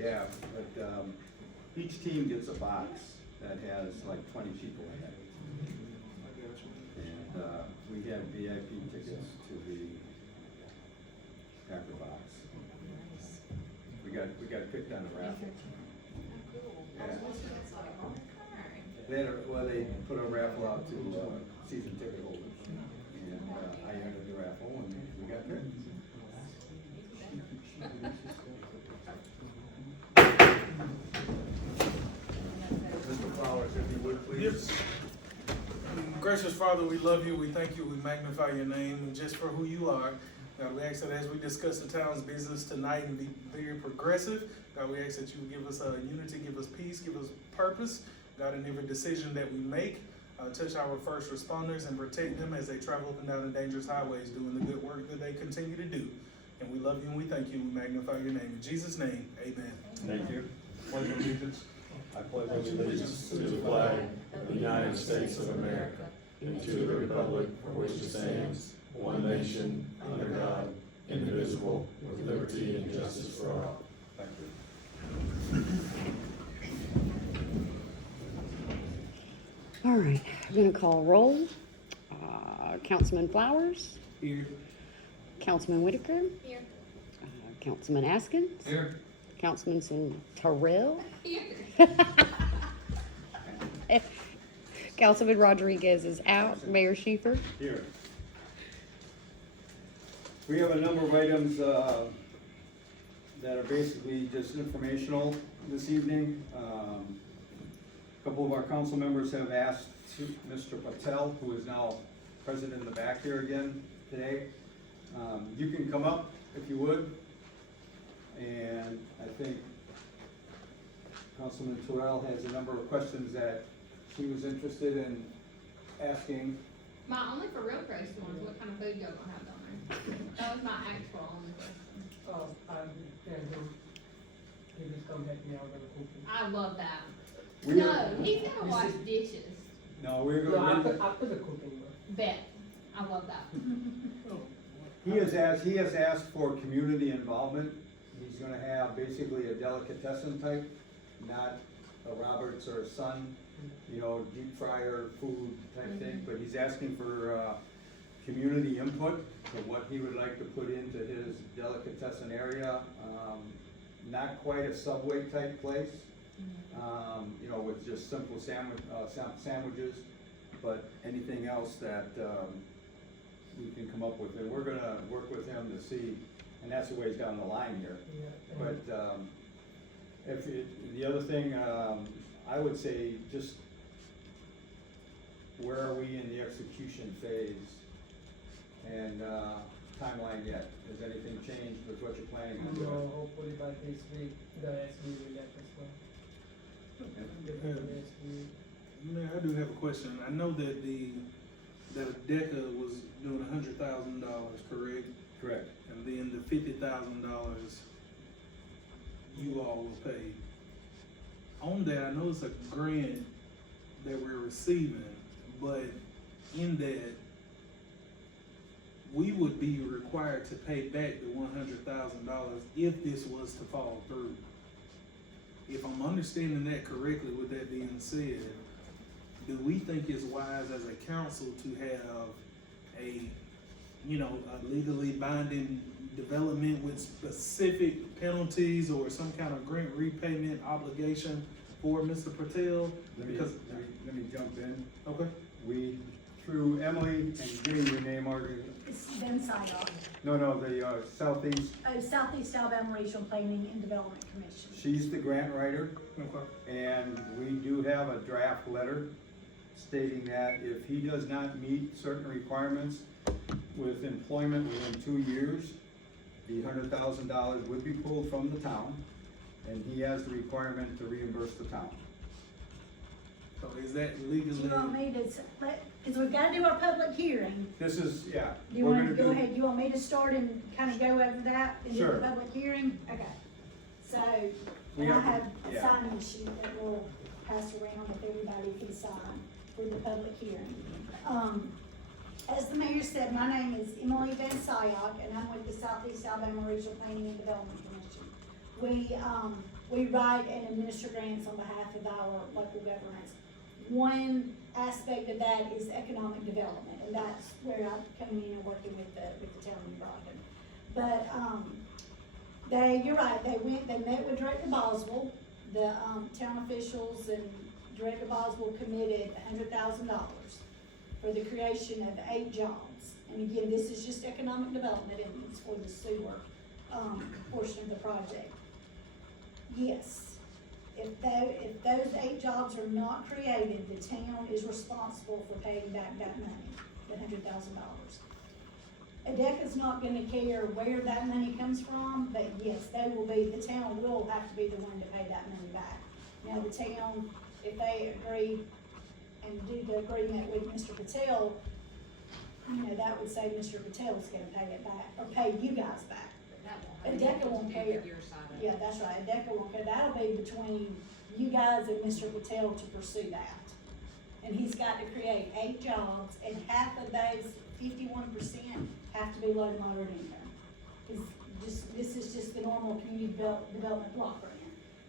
Yeah, but, each team gets a box that has like 20 people in it. And, we have VIP tickets to the Packer box. We got picked on a raffle. Yeah. They put a raffle out to, season ticket holders. And, I entered the raffle and we got picked. Mr. Flowers, if you would, please. Yes. Gracious Father, we love you, we thank you, we magnify your name, and just for who you are. God, we ask that as we discuss the town's business tonight and be very progressive, God, we ask that you give us unity, give us peace, give us purpose. God, in every decision that we make, touch our first responders and protect them as they travel up and down the dangerous highways doing the good work that they continue to do. And we love you and we thank you, we magnify your name. In Jesus' name, amen. Thank you. Pledge allegiance. I pledge allegiance to the flag of the United States of America and to the republic for which it stands, one nation, under God, indivisible, with liberty and justice for all. Thank you. All right, I'm gonna call roll. Councilman Flowers, Here. Councilman Whitaker, Here. Councilman Askins, Here. Councilman Terrell, Here. Councilman Rodriguez is out, Mayor Schieffer. Here. We have a number of items that are basically just informational this evening. A couple of our council members have asked Mr. Patel, who is now present in the back here again today. You can come up if you would. And I think Councilman Terrell has a number of questions that she was interested in asking. My only for real question was what kind of food y'all gonna have down there? That was my actual only question. He just come back now, we're gonna cook it. I love that. We No, are- he's gonna wash dishes. No, we're No, I gonna, put the cooking, but. Bet. I love that. he has asked for community involvement. He's gonna have basically a delicatessen type, not a Roberts or a Son, you know, deep fryer food type thing, but he's asking for, community input to what he would like to put into his delicatessen area. Not quite a Subway type place, you know, with just simple sandwiches, but anything else that, we can come up with, and we're gonna work with him to see, and that's the way he's down the line here. Yeah. But, the other thing, I would say, just where are we in the execution phase? And, timeline yet? Has anything changed with what you're planning on doing? No, hopefully by this week, the SB will let us know. Get the SB. Mayor, I do have a question. I know that that DECA was doing $100,000, correct? Correct. And then the $50,000 you all will pay. On that, I know it's a grant that we're receiving, but in that, we would be required to pay back the $100,000 if this was to fall through. If I'm understanding that correctly, with that being said, do we think it's wise as a council to have a legally binding development with specific penalties or some kind of grant repayment obligation for Mr. Patel? Let me jump in. Okay. We, through Emily, and getting your name, Margaret, It's Ben Sidon, the Southeast, Southeast Alabama Regional Planning and Development Commission. she's the grant writer, Okay. and we do have a draft letter stating that if he does not meet certain requirements with employment within 2 years, the $100,000 would be pulled from the town, and he has the requirement to reimburse the town. So is that Do legally? you want me to, because we've got to do our public hearing. This is, yeah. Do you we're want gonna to go ahead, you want me to start and kind of go over that and do Sure. the public hearing? Okay. So, We and I have- have a yeah. signing sheet that we'll pass around if everybody can sign for the public hearing. As the mayor said, my name is Emily Van Syock, and I'm with the Southeast Alabama Regional Planning and Development Commission. we write and administer grants on behalf of our local governments. One aspect of that is economic development, and that's where I'm coming in and working with the town of New Brighton. But, you're right, they met with Director Boswell, the, town officials and Director Boswell committed $100,000 for the creation of 8 jobs. And again, this is just economic development and it's for the sewer, portion of the project. Yes, if those 8 jobs are not created, the town is responsible for paying back that money, the $100,000. ADECA's not gonna care where that money comes from, but yes, the town will have to be the one to pay that money back. Now, the town, if they agree and do the agreement with Mr. Patel, you know, that would say Mr. Patel's gonna pay it back, or pay you guys back. ADECA won't care. Yeah, that's right, ADECA won't care, that'll be between you guys and Mr. Patel to pursue that. And he's got to create 8 jobs, and half of those, 51%, have to be low to moderate income. This is just the normal community development block grant,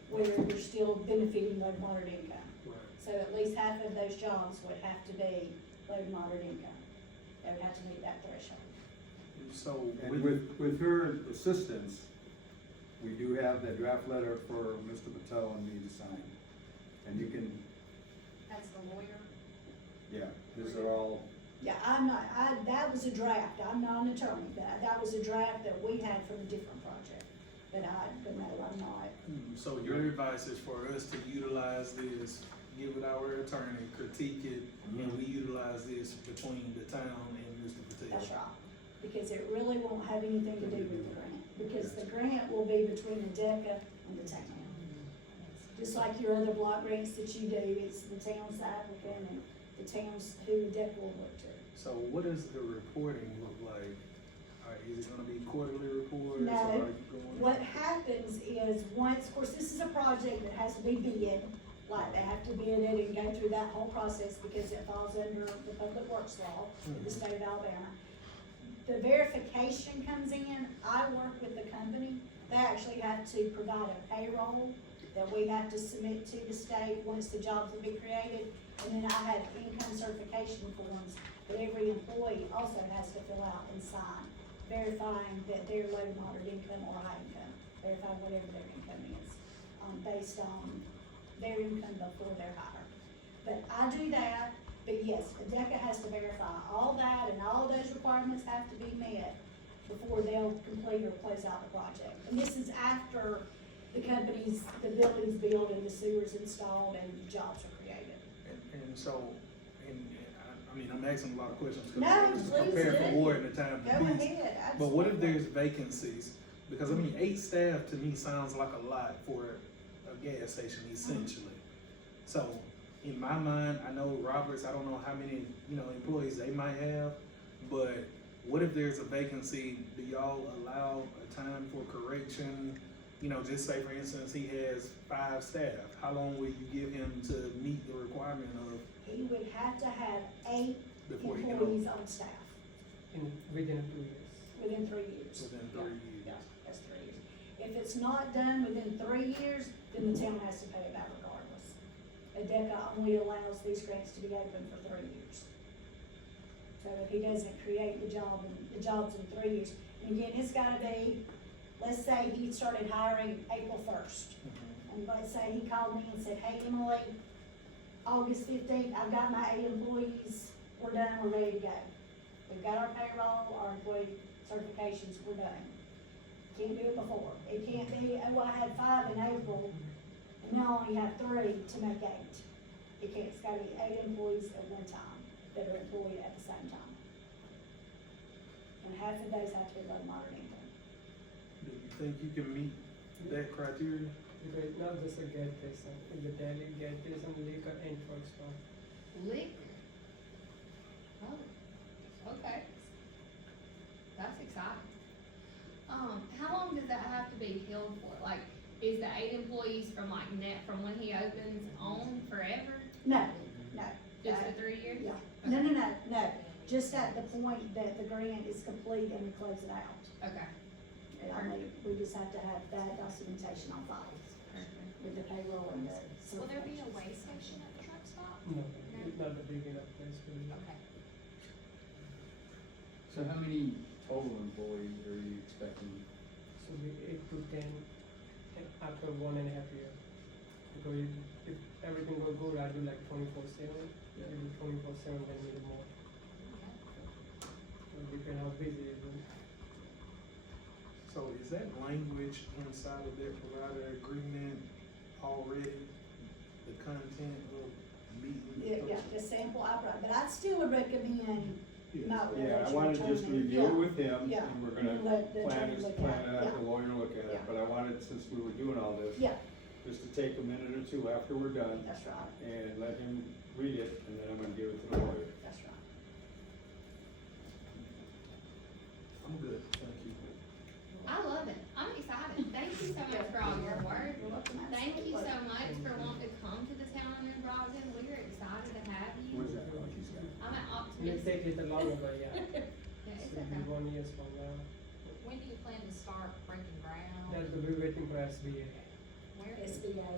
where you're still benefiting low to moderate income. Right. So at least half of those jobs would have to be low to moderate income. They would have to meet that threshold. So And with her assistance, we do have the draft letter for Mr. Patel and me to sign. And you can, That's the lawyer. Mm-hmm. yeah, these are all, Yeah, that was a draft, I'm not an attorney, that was a draft that we had from a different project, but no, I'm not. So your advice is for us to utilize this, get with our attorney, critique it, and we utilize this between the town and Mr. Patel. That's right, because it really won't have anything to do with the grant, because the grant will be between ADECA and the town. Just like your other block grants that you do, it's the town's the applicant and the town's who ADECA will look to. So what does the reporting look like? Is it gonna be quarterly reports? No. Or are you going? What happens is, once, of course, this is a project that has to be bid, like they have to bid it and go through that whole process because it falls under the Public Works Law of the state of Alabama. The verification comes in, I work with the company, they actually have to provide a payroll that we have to submit to the state once the jobs will be created. And then I have income certification forms that every employee also has to fill out and sign, verifying that they're low to moderate income or high income, verify whatever their income is, based on their income before they're hired. But I do that, but yes, ADECA has to verify all that, and all those requirements have to be met before they'll complete or close out the project. And this is after the building's built and the sewer's installed and the jobs are created. And so, I mean, I'm asking a lot of questions. 'Cause No, I'm just please prepared for do. war in the time Go of peace. ahead, But what if absolutely. there's vacancies? Because I mean, 8 staff to me sounds like a lot for a gas station essentially. So in my mind, I know Roberts, I don't know how many, employees they might have, but what if there's a vacancy? Do y'all allow a time for correction? Just say for instance, he has 5 staff. How long will you give him to meet the requirement of He would have to have 8 before he can employees on staff Within 2 years. within 3 years. within 3 years? Yeah, that's 3 years. If it's not done within 3 years, then the town has to pay it back regardless. ADECA only allows these grants to be open for 3 years. So if he doesn't create the job, and the job's in 3 years, and again, it's gotta be, let's say he started hiring April 1st. And let's say he called me and said, hey, Emily, August 15th, I've got my 8 employees, we're done, we're ready to go. We've got our payroll, our employee certifications, we're done. Can't do it before. It can't be, oh, I had 5 in April, and now I only have 3 to make 8. It can't, it's gotta be 8 employees at one time that are employed at the same time. And half of those have to be low to moderate income. Do you think you can meet that criteria? Because it's not just a gas station, it's a daily gas station, liquor and truck stop. Liquor. Oh, okay. That's exciting. How long does that have to be held for? Like, is the 8 employees from from when he opens on forever? No. Just for 3 years? Yeah, no, just at the point that the grant is complete and we close it out. Okay. And I mean, we just have to have that documentation on file with the payroll and the. Will there be a way station at the truck stop? No, it's not a big enough place for me. Okay. So how many total employees are you expecting? So we 8 to 10 after 1.5 years. Because if everything goes good, I do like 24/7. Yeah. I do 24/7, then need more. It depends how busy it is. So is that language inside of their provider agreement already, the content of meeting? Yeah, the sample I brought, but I still would recommend Yes. not. Yeah, I wanted to just review it with him, Yeah. and we're gonna Let the plan attorney it, look plan at it, it, have yeah. the lawyer look at it, Yeah. but I wanted, since we were doing all this, Yeah, just to take a minute or two after we're done, that's right, and let him read it, and then I'm gonna give it to the lawyer. that's right. I'm good, thank you. I love it. I'm excited. Thank you so much for all your work. You're welcome. Thank you so much for wanting to come to the town of New Brockton. We are excited to have What you. is that? Oh, he's got it. I'm an It may optimist. take little longer, but yeah. Yeah, it's So it'll be okay. 1 year from now. When do you plan to start breaking ground? That will be waiting for SBA. Where? SBA,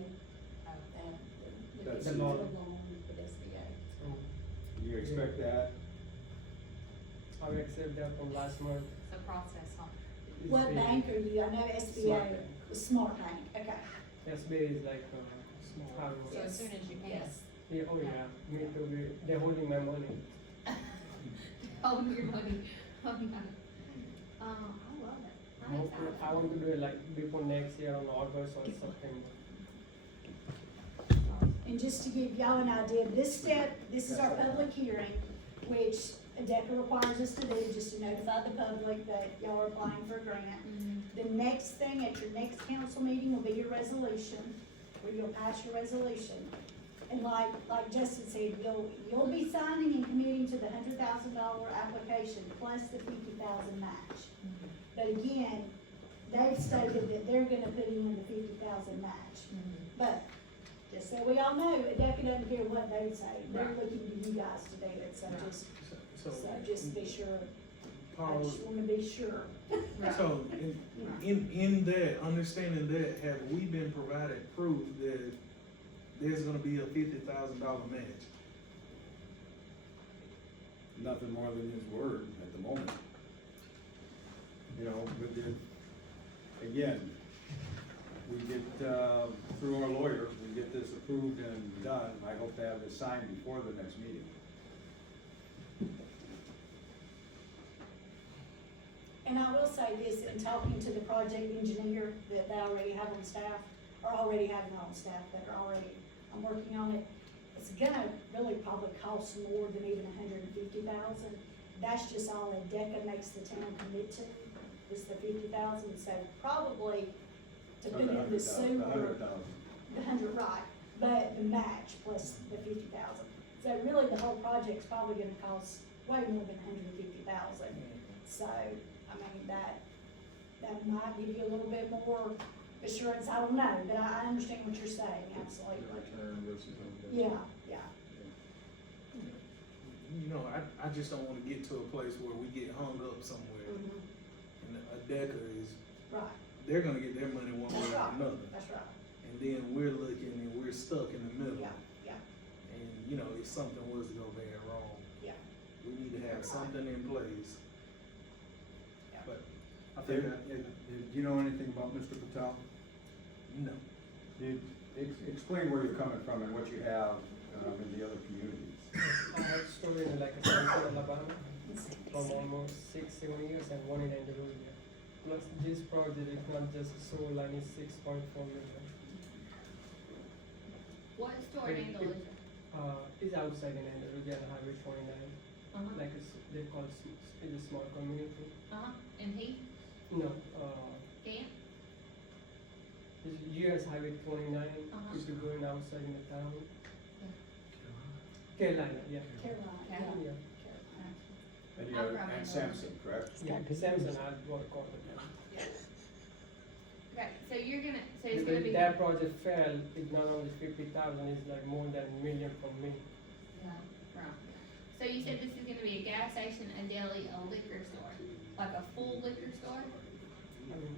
Oh, That's the the loan. loan with SBA. So You expect that? I will accept that from last month. it's a process, huh? It's What the- bank are you? I know Smart SBA, Bank. Smart Bank, okay. SBA is like how it So works. as soon as you can. Yes. Yeah, oh yeah, me too. They're holding my money. Oh, your money. Oh, no. I love it. I'm Hopefully, excited. I want to do it like before next year on August or September. And just to give y'all an idea, this is our public hearing, which DECA requires us to do, just to notify the public that y'all are applying for a grant. Mhm. The next thing at your next council meeting will be your resolution, where you'll pass your resolution. And like Justin said, you'll be signing and committing to the $100,000 application plus the 50,000 match. But again, they've stated that they're gonna put in the 50,000 match. But, just so we all know, DECA doesn't care what they say, they're Right. looking to you guys to do it, so So, just be sure, I Paul, just wanna be sure. so in that, understanding that, have we been provided proof that there's gonna be a $50,000 match? Nothing more than his word at the moment. You know, but then, again, we get, through our lawyer, we get this approved and done. I hope to have this signed before the next meeting. And I will say this, in talking to the project engineer that they already have on staff, or already have not on staff, that are already, I'm working on it, it's gonna really probably cost more than even $150,000. That's just all that DECA makes the town commit to, is the 50,000, so probably to put in the sewer. The 100,000. The 100, right, but the match plus the 50,000. So really, the whole project's probably gonna cost way more than 150,000. So, I mean, that might give you a little bit more assurance, I don't know, but I understand what you're saying, absolutely. Return versus. Yeah, yeah, You know, I just don't wanna get to a place where we get hung up somewhere, mhm, and a DECA is, right, they're gonna get their money one way that's or right, another. that's right, And then we're looking and we're stuck in the middle. yeah, yeah, And, you know, if something was to go very wrong, yeah. we need to have something in place. Yeah. But I think, Do you know anything about Mr. Patel? no, Explain where you're coming from and what you have, in the other communities. I have stored in like Central Alabama from almost 6-7 years and one in Andalusia. Plus this project is not just a solar line, it's 6.4 million. What store in Andalusia? It's outside in Andalusia on Highway 29. Uh-huh. Like they call it's a small community. Uh-huh. And he? No, Camp? it's US Highway 29. Uh-huh. If you're going outside in the town. Carolina, yeah. Carolina, yeah, Carolina. Yeah. Carolina. And you I'm have, from and Andalusia. Samson, correct? Yeah, Samson I work on it. Okay, so you're gonna, so it's gonna If be. that project fell, it's not only 50,000, it's like more than a million from me. Yeah, right. So you said this is gonna be a gas station, a deli, a liquor store, like a full liquor store? I mean,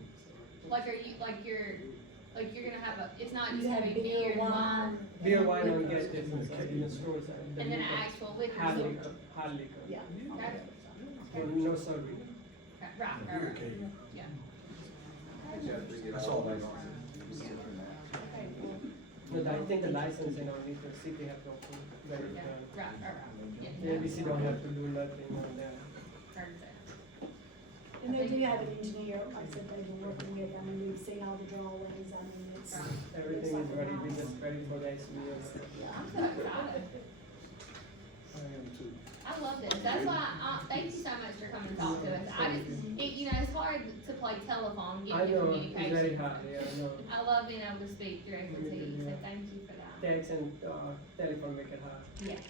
Like, are you, like you're gonna have a, it's not just You gonna have be beer and wine, beer, beer, wine, and gas stations, in the stores, the and then an liquor, actual liquor hard store? liquor, hard liquor. yeah. Okay. Well, no serving. Okay, right, yeah. That's all they want. Okay, cool. But I think the license, need the city have to approve, that it Yeah, can. right, The yeah. ABC don't have to do nothing on that. Heard that. And they do have an engineer, like I said, they've been working with, I mean, we've seen all the drawings, I mean, it's. Everything is it's like a ready, we house. just ready for the SBO. I'm so excited. I am too. I love this. That's why, thank you so much for coming to talk to us. I just, it's hard to play telephone, I get your know, it's very communication. hard, yeah, I know. I love being able to speak directly to you, so Yeah. thank you for that. Text and, telephone make it hard. Yes. Yes,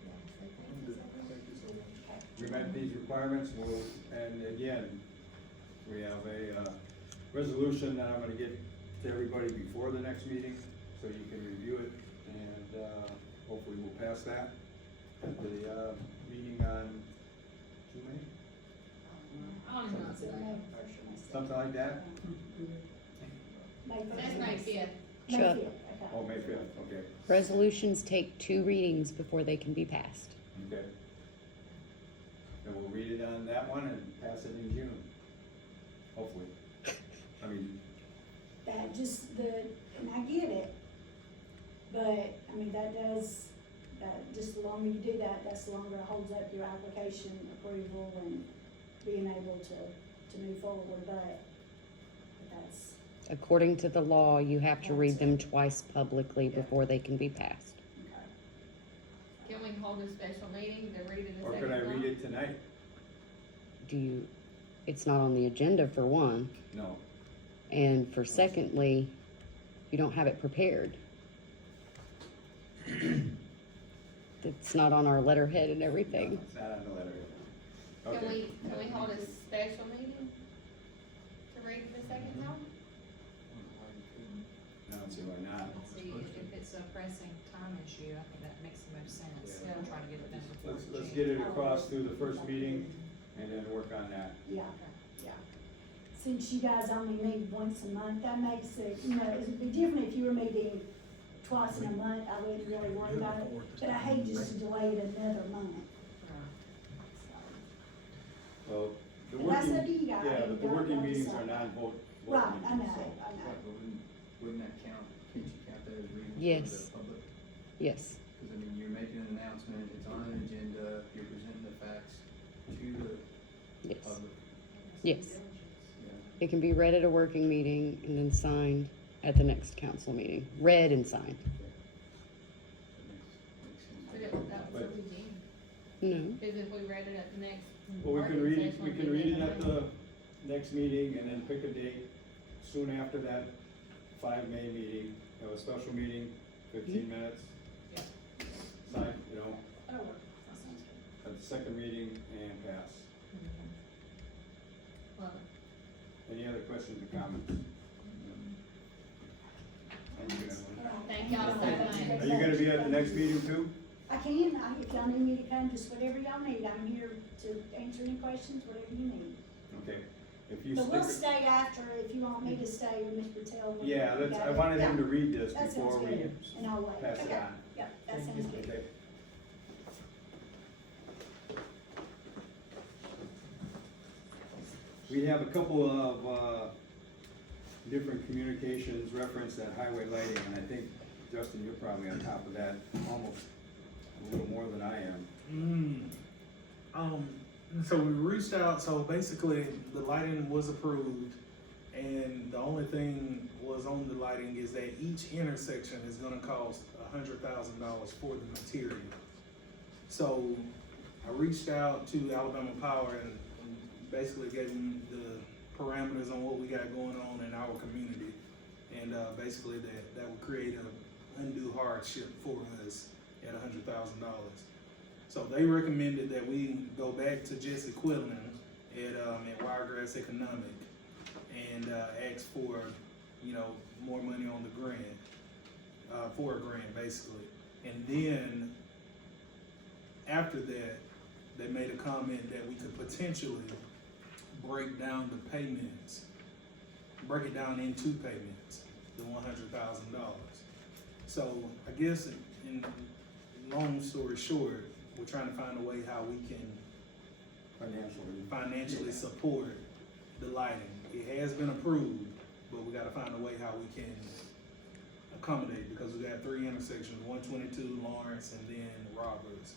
so thank you so much. We met these requirements, and again, we have a, resolution that I'm gonna get to everybody before the next meeting, so you can review it, and, hopefully we'll pass that at the, meeting on June I don't even know what to So, say. May first or May 8th, something like that? May first That's or May May fifth. 6th. May Sure. 5th, okay. Oh, May 5th, okay, Resolutions take 2 readings before they can be passed. okay. And we'll read it on that one and pass it in June, hopefully. I mean, That just and I get it, but, I mean, that just the longer you do that, that's the longer it holds up your application approval and being able to move forward, but that's, According to the law, you have to read them twice publicly before they can be passed. okay. Can we hold a special meeting to read it a or second could I time? read it tonight? It's not on the agenda for one, No. and for secondly, you don't have it prepared. It's not on our letterhead and everything. It's not on the letter. Can Okay. we hold a special meeting to read it a second time? I don't see why not. See, if it's a pressing time issue, I think that makes the most sense, Yeah. trying to get it done before. Let's June. get it across through the first meeting and then work on that. Yeah, yeah. Since you guys only meet once a month, that makes it, it'd be different if you were meeting twice in a month, I wouldn't really worry about it, but I hate just to delay it another month. Well, the And that's working, up to you guys. yeah, but the Y'all working meetings decide. are non-vote. Right, I know, meetings, so- I know. But wouldn't that count, can't you count that as reading Yes. for the public? Yes, Because I mean, you're making an announcement, it's on an agenda, you're presenting the facts to the yes, public. yes. Yeah. It can be read at a working meeting and then signed at the next council meeting. Read and signed. But Makes it, sense. that was But- in June, No, because if we read it at the next. Well, we can working read it, session, we can it'd read be it at May. the next meeting and then pick a date soon after that 5 May meeting, have a special meeting, 15 minutes. Yeah. Sign, That'll work. That sounds good. at the second meeting and pass. Love it. Any other questions or comments? Thank you, Emily. Thank y'all so much. Are you gonna be at the next meeting too? If y'all need me to come, just whatever y'all need, I'm here to answer any questions, whatever you need. Okay, if you But we'll stick, stay after, if you want me to stay with Mr. Patel. yeah, I wanted him to read this That before sounds we good, and I'll wait. pass it Okay. on. Yeah, that sounds good. Okay. We have a couple of, different communications referenced at highway lighting, and I think, Justin, you're probably on top of that, almost a little more than I am. So we reached out, so basically the lighting was approved, and the only thing was on the lighting is that each intersection is gonna cost $100,000 for the material. So I reached out to Alabama Power and basically gave them the parameters on what we got going on in our community. And basically that would create an undue hardship for us at $100,000. So they recommended that we go back to Jesse Quillen at Wiregrass Economic and ask for, more money on the grant, for a grant basically. And then after that, they made a comment that we could potentially break down the payments, break it down into payments, the $100,000. So I guess in long story short, we're trying to find a way how we can financially support the lighting. It has been approved, but we gotta find a way how we can accommodate, because we got 3 intersections, 122 Lawrence and then Roberts.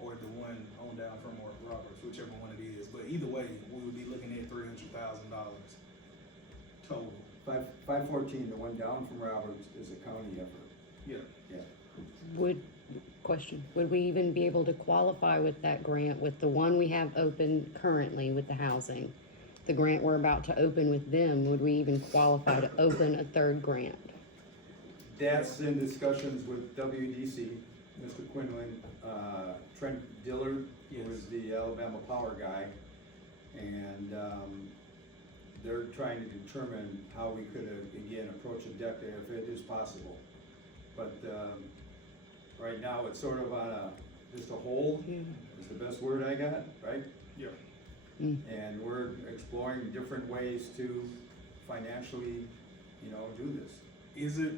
Or the one on down from Roberts, whichever one it is, but either way, we would be looking at $300,000 total. 514, the one down from Roberts, is a county effort. Yeah. Would we even be able to qualify with that grant with the one we have open currently with the housing? The grant we're about to open with them, would we even qualify to open a third grant? That's in discussions with WDC, Mr. Quinlan, Trent Dillard, who is the Alabama Power guy. And, they're trying to determine how we could, again, approach a DECA if it is possible. But, right now, it's sort of on just a hold, is the best word I got, right? Yeah. And we're exploring different ways to financially, do this. Is it,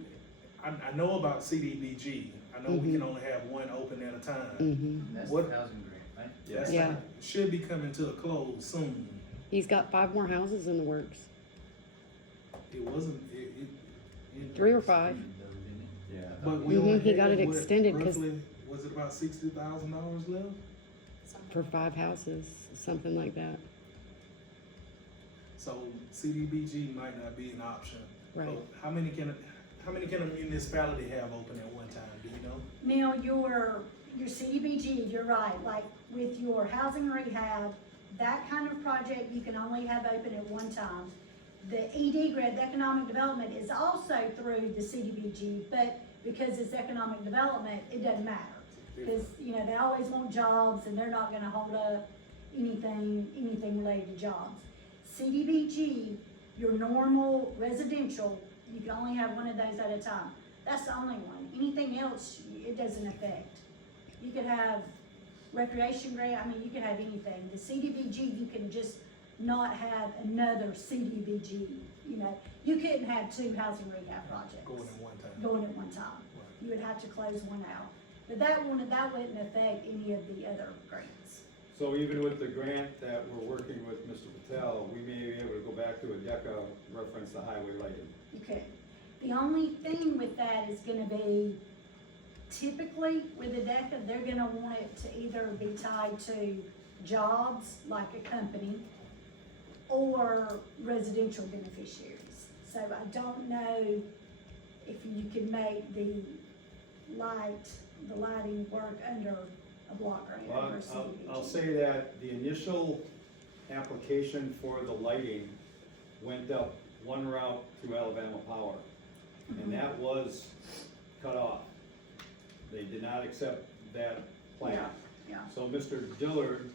I know about CDBG, I know we can only have one open at a time. Mm-hmm. That's What- the housing grant, right? That's Yeah. like, should be coming to a close soon. He's got 5 more houses in the works, It wasn't, 3 or 5. Yeah. But we Mhm, only he got had, it what, extended 'cause- roughly, was it about $60,000 left? For 5 houses, something like that, So CDBG might not be an option. right? But how many can a municipality have open at one time, do you know? Now, your CDBG, you're right, like with your housing rehab, that kind of project you can only have open at one time. The ED grant, the economic development, is also through the CDBG, but because it's economic development, it doesn't matter. Because, they always want jobs and they're not gonna hold up anything related to jobs. CDBG, your normal residential, you can only have one of those at a time. That's the only one. Anything else, it doesn't affect. You could have recreation grant, you could have anything. The CDBG, you can just not have another CDBG, You couldn't have 2 housing rehab projects Going at one time. going at one time. You would have to close one out. But that wouldn't affect any of the other grants. So even with the grant that we're working with Mr. Patel, we may be able to go back to a DECA, reference the highway lighting. You could. The only thing with that is gonna be, typically with a DECA, they're gonna want it to either be tied to jobs, like a company, or residential beneficiaries. So I don't know if you can make the lighting work under a block grant Well, or CDBG. I'll say that the initial application for the lighting went up one route to Alabama Power, and that was cut off. They did not accept that plan. Yeah. So Mr. Dillard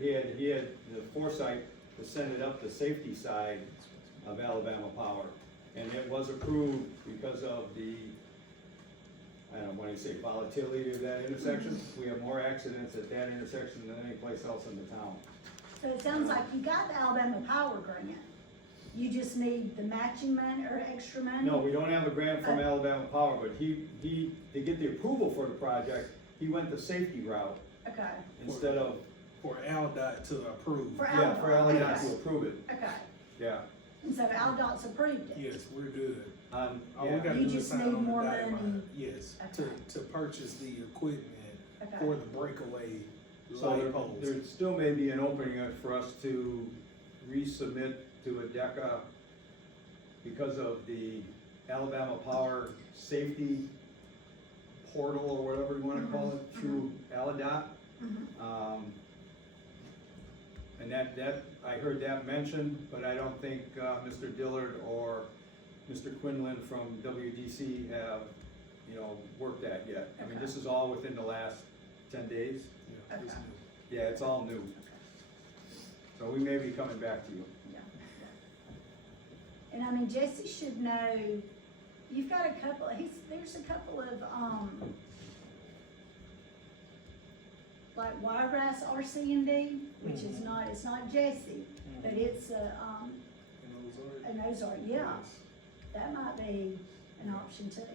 he had the foresight to send it up the safety side of Alabama Power. And it was approved because of the, I don't want to say volatility of that intersection. We have more accidents at that intersection than any place else in the town. So it sounds like you got the Alabama Power grant. You just need the matching money or extra money? No, we don't have a grant from Alabama Power, but he, to get the approval for the project, he went the safety route Okay, instead of, For ALDOT to approve. For yeah, for Aldott, LDOT okay. to approve it, okay. yeah. And so Aldot's approved it? Yes, we're good. All we Yeah. gotta You do is just sign need on the more dotted money. line. Yes, Okay. to purchase the equipment Okay. for the breakaway So light poles. there still may be an opening for us to resubmit to a DECA because of the Alabama Power Safety Portal or whatever you wanna call it, through ALDOT. Mhm. And that, I heard that mentioned, but I don't think, Mr. Dillard or Mr. Quinlan from WDC have, worked that yet. I mean, Okay. this is all within the last 10 days. Yeah, it's Okay. new. Yeah, it's all new. So we may be coming back to you. Yeah. And Jesse should know, you've got a couple, there's a couple of, like Wiregrass RC&D, which is not, it's not Jesse, but it's, an Ozark, yeah, that might be an option too. 'Cause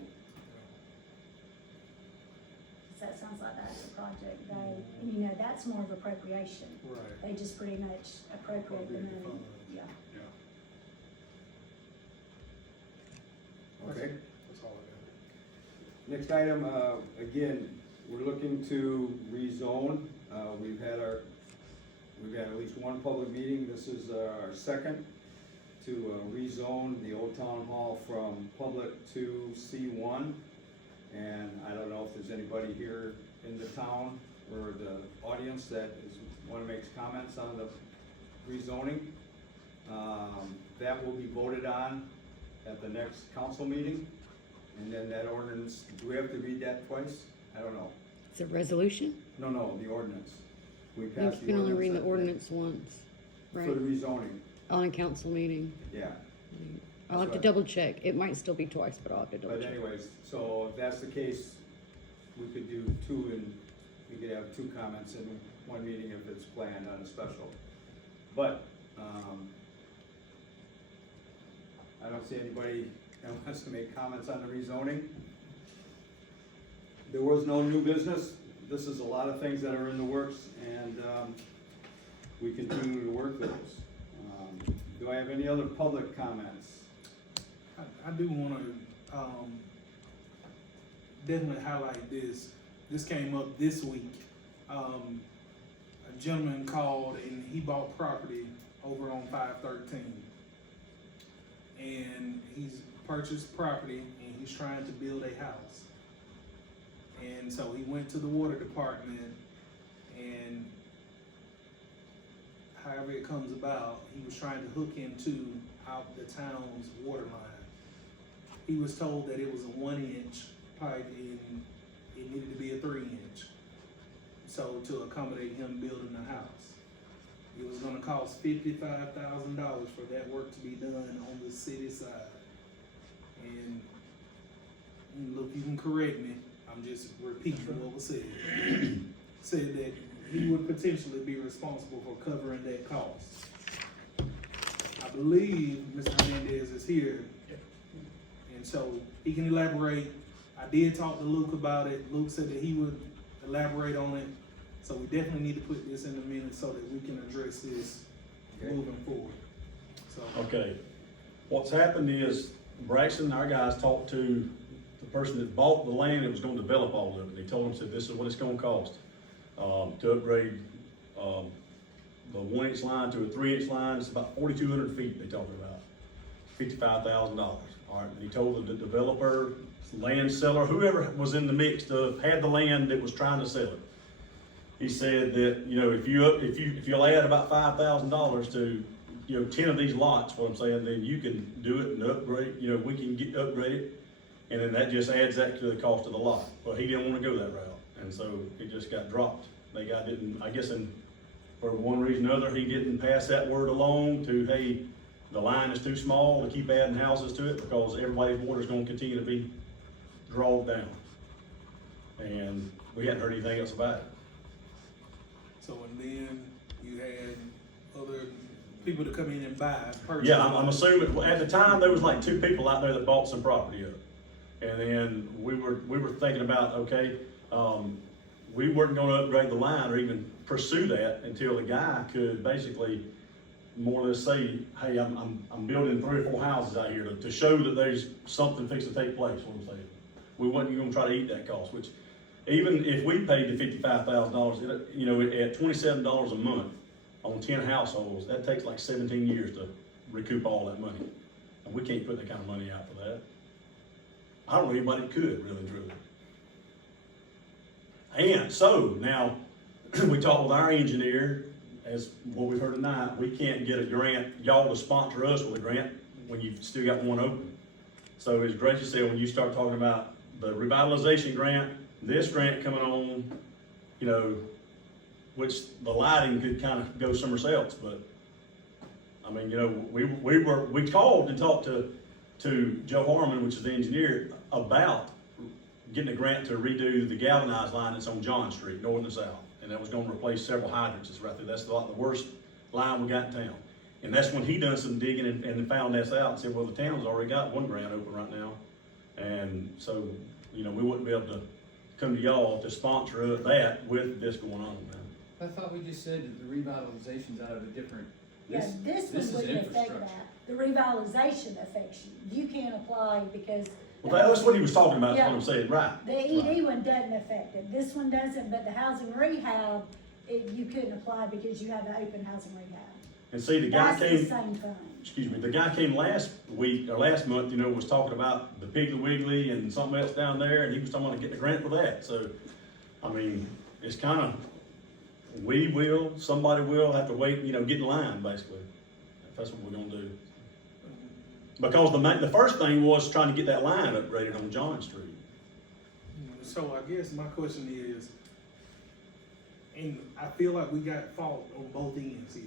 that sounds like that's a project they, and you know, that's more of appropriation. Right. They just pretty much appropriate the money, yeah. Okay. That's all I Next item, again, we're looking to rezone. We've had at least one public meeting. This is our second to rezone the Old Town Hall from public to C1. And I don't know if there's anybody here in the town or the audience that wanna make comments on the rezoning. That will be voted on at the next council meeting. And then that ordinance, do we have to read that twice? I don't know. It's a resolution? No, the ordinance. We You passed the can only read the at ordinance once, right? For the rezoning, On a council meeting. yeah. I'll have to right. double check. It might still be twice, but I'll have to double But check. anyways, so if that's the case, we could do two and we could have two comments in one meeting if it's planned on a special. But, I don't see anybody that wants to make comments on the rezoning. There was no new business. This is a lot of things that are in the works and, we continue to work those. Do I have any other public comments? I do wanna, definitely highlight this. This came up this week. A gentleman called and he bought property over on 513. And he's purchased property and he's trying to build a house. And so he went to the water department and however it comes about, he was trying to hook into out the town's water line. He was told that it was a 1-inch pipe and it needed to be a 3-inch. So to accommodate him building the house. It was gonna cost $55,000 for that work to be done on the city side. And look, you can correct me, I'm just repeating what was said. Said that he would potentially be responsible for covering that cost. I believe Mr. Hernandez is here, and so he can elaborate. I did talk to Luke about it. Luke said that he would elaborate on it. So we definitely need to put this in the minutes so that we can address this Okay. moving forward. So, Okay, what's happened is Braxton, our guys talked to the person that bought the land that was gonna develop all of it. They told him, said, this is what it's gonna cost, to upgrade, the 1-inch line to a 3-inch line. It's about 4,200 feet they talked about, $55,000. All right, and he told the developer, land seller, whoever was in the mix had the land that was trying to sell it. He said that, you know, if you'll add about $5,000 to, 10 of these lots, what I'm saying, then you can do it and upgrade, we can upgrade it. And then that just adds that to the cost of the lot. Well, he didn't wanna go that route. And so it just got dropped. The guy didn't, I guess for one reason or another, he didn't pass that word along to, hey, the line is too small to keep adding houses to it because everybody's water's gonna continue to be drawn down. And we hadn't heard anything else about it. so and then you had other people to come in and purchase. Yeah, I'm assuming, at the time, there was like 2 people out there that bought some property up. And then we were thinking about, okay, we weren't gonna upgrade the line or even pursue that until the guy could basically more or less say, hey, I'm building 3 or 4 houses out here to show that there's something fixing to take place, what I'm saying. We wasn't gonna try to eat that cost, which even if we paid the $55,000, at $27 a month on 10 households, that takes like 17 years to recoup all that money. And we can't put that kind of money out for that. I don't know anybody that could, really, truly. And so, now, we talked with our engineer, as what we've heard tonight, we can't get a grant, y'all to sponsor us with a grant when you've still got one open. So as Gracie said, when you start talking about the revitalization grant, this grant coming on, which the lighting could kind of go somewhere else, but I mean, we called and talked to Joe Harmon, which is the engineer, about getting a grant to redo the galvanized line that's on John Street, north and south. and that was gonna replace several hydrants that's right there. That's like the worst line we got in town. And that's when he done some digging and found this out and said, well, the town's already got one grant open right now. And so, you know, we wouldn't be able to come to y'all to sponsor that with this going on, man. I thought we just said that the revitalization's out of a different, Yeah, this one is wouldn't affect infrastructure. that. The revitalization affects you. You can't apply because. Well, that's what he was talking about, that's what I'm saying, right. The ED one doesn't affect it. This one doesn't, but the housing rehab, you couldn't apply because you have an open housing rehab. And see, the guy That's the came, same thing. excuse me, the guy came last week, or last month, you know, was talking about the Piggly Wiggly and something else down there, and he was talking about getting a grant for that, so, I mean, it's kinda, somebody will have to wait, you know, get in line, basically, if that's what we're gonna do. Because the first thing was trying to get that line upgraded on John Street. So I guess my question is, and I feel like we got fault on both ends here.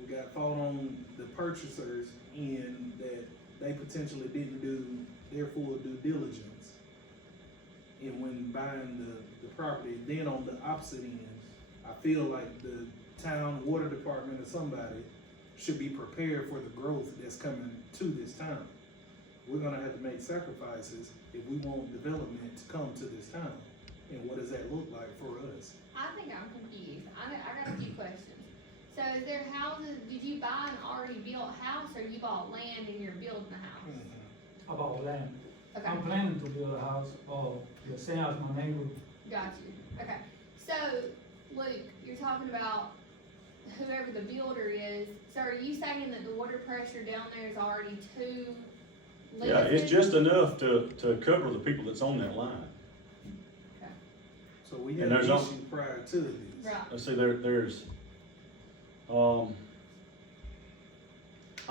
We got fault on the purchasers in that they potentially didn't do their full due diligence in when buying the property. Then on the opposite end, I feel like the town water department or somebody should be prepared for the growth that's coming to this town. We're gonna have to make sacrifices if we want development to come to this town. And what does that look like for us? I think I'm confused. I got a few questions. So is there houses, did you buy an already built house or you bought land and you're building a house? About land. Okay, I'm planning to build a house, or the same as my neighbor. got you. Okay, so Luke, you're talking about whoever the builder is. So are you saying that the water pressure down there is already too limited? Yeah, it's just enough to cover the people that's on that line. Okay, So we And had an there's issue prior to this. right. Let's see, there's, I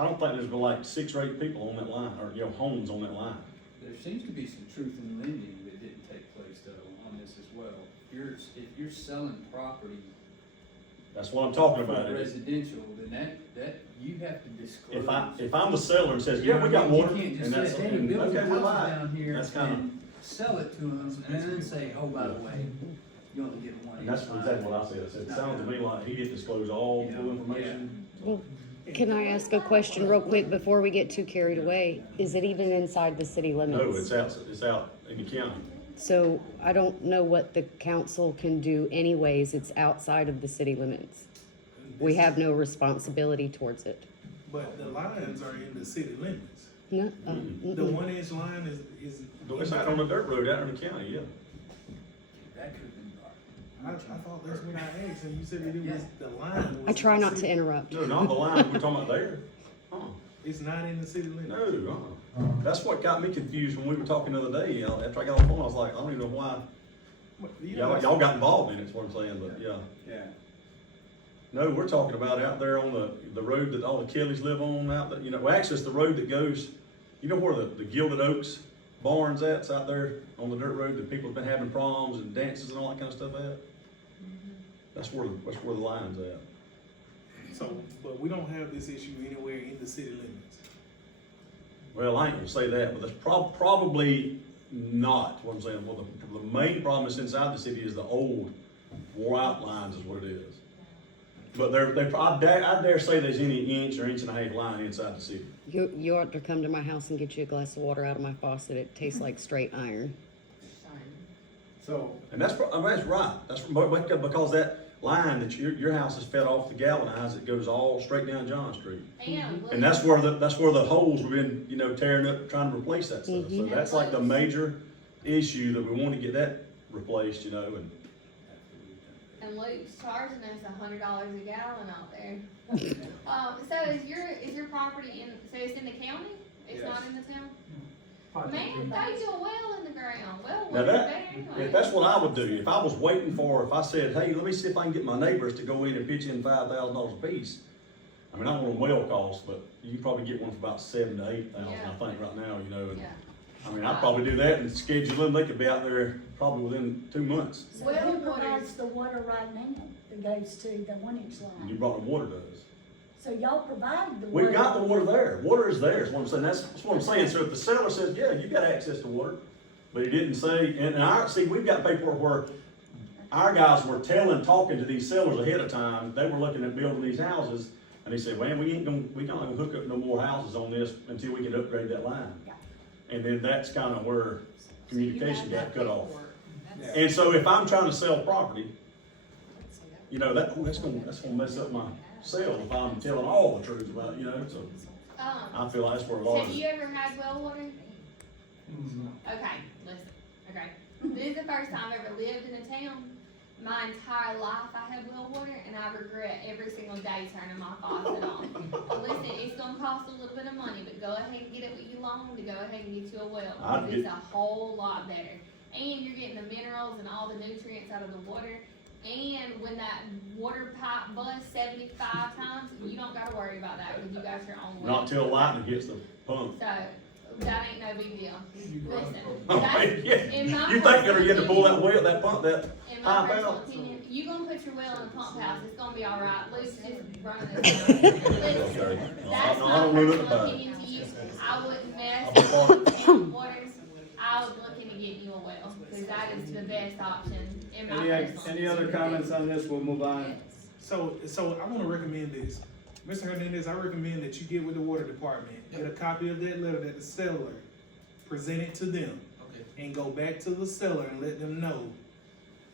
don't think there's been like 6 or 8 people on that line, or, you know, homes on that line. there seems to be some truth in lending that didn't take place though on this as well. If you're selling property That's what I'm talking for about. residential, then that, you have to disclose. If I'm the seller and says, yeah, we got water, You can't and that's, just say, hey, and, build a okay, we're house live. down here That's kinda, and sell it to them, and then say, oh, by the way, you only get one. and that's exactly what I said. I said, it sounds to me like he didn't disclose all full information. Well, can I ask a question real quick before we get too carried away? Is it even inside the city limits? No, it's out in the county. So I don't know what the council can do anyways, it's outside of the city limits. We have no responsibility towards it. But the lines are in the city limits. No, The 1-inch line is. It's out on the dirt road out in the county, yeah. That could have been I thought that's what I asked, and you said that it was, the line was. I try in the not to city. interrupt. No, not the line we're talking about there. It's not in the city limits. No, That's what got me confused when we were talking the other day, you know, after I got on the phone, I was like, I don't even know why, But, you know, y'all got involved in it, is what I'm saying, but yeah. Yeah. No, we're talking about out there on the road that all the Kellys live on out there, you know, well, actually, it's the road that goes, you know where the Gilded Oaks barns at, it's out there on the dirt road that people have been having proms and dances and all that kind of stuff at? That's where the line's at. So, but we don't have this issue anywhere in the city limits. Well, I ain't gonna say that, but that's probably not what I'm saying. Well, the main problem is inside the city is the old wore out lines is what it is. But I dare say there's any inch or inch and a half line inside the city. You ought to come to my house and get you a glass of water out of my faucet, it tastes like straight iron. So, And that's right. That's because that line that your house is fed off the galvanized, it goes all straight down John Street. And And that's where the holes have been, you know, tearing up, trying to replace that stuff. So Mhm. that's like the major issue that we want to get that replaced, you know, and Luke's charging us $100 a gallon out there. So is your property so it's in the county? It's not in the town? Man, they do well in the ground, well, Now better that, anyway. if that's what I would do, if I was waiting if I said, hey, let me see if I can get my neighbors to go in and pitch in $5,000 a piece. I mean, I don't know what well cost, but you can probably get one for about $7,000 to $8,000, Yeah. I think, right now, you know. And, Yeah. I mean, I'd probably do that and schedule them, they could be out there probably within 2 months. So Well, who what provides is- the water right now that goes to the 1-inch And you line? brought the water to us. So y'all provide the water? We got the water there. Water is there, is what I'm saying. That's what I'm saying. So if the seller says, yeah, you got access to water, but he didn't say, and I see, we've got paperwork where our guys were talking to these sellers ahead of time, they were looking at building these houses, and they said, man, we not gonna hook up no more houses on this until we can upgrade that line. Yeah. And then that's kinda where So you communication have got that cut off. paperwork. That's- And so if I'm trying to sell property, so that- you know, that's gonna mess up my sales if I'm telling all the truth about, it, you know, so I feel like that's where a lot Have of. you ever had well water? Mm-hmm. Okay, listen, okay. This is the first time I've ever lived in a town. My entire life I had well water and I regret every single day turning my faucet on. But listen, it's gonna cost a little bit of money, but go ahead and get it what you long to go ahead and get you a well. I'd Because it's get- a whole lot better. And you're getting the minerals and all the nutrients out of the water. And when that water pipe busts 75 times, you don't gotta worry about that because you got your own well. Not till lightning hits the pump. So, that ain't no big deal. Listen, Oh, that's, yeah. in my You think they're getting to pull that personal well, that pump, that in my pipe personal out? opinion, you gonna put your well in a pump house, it's gonna be alright, Luke's just running this down. Listen, Okay. that's No, I my don't know nothing personal about it. opinion to you, I wouldn't mess I'll be fine. with town waters, I would look into getting you a well, cause that is the best option in my personal. Any other comments on this? We'll move on. So I wanna recommend this. Mr. Hernandez, I recommend that you get with the water department, get a copy of that letter that the seller presented to them. Okay. And go back to the seller and let them know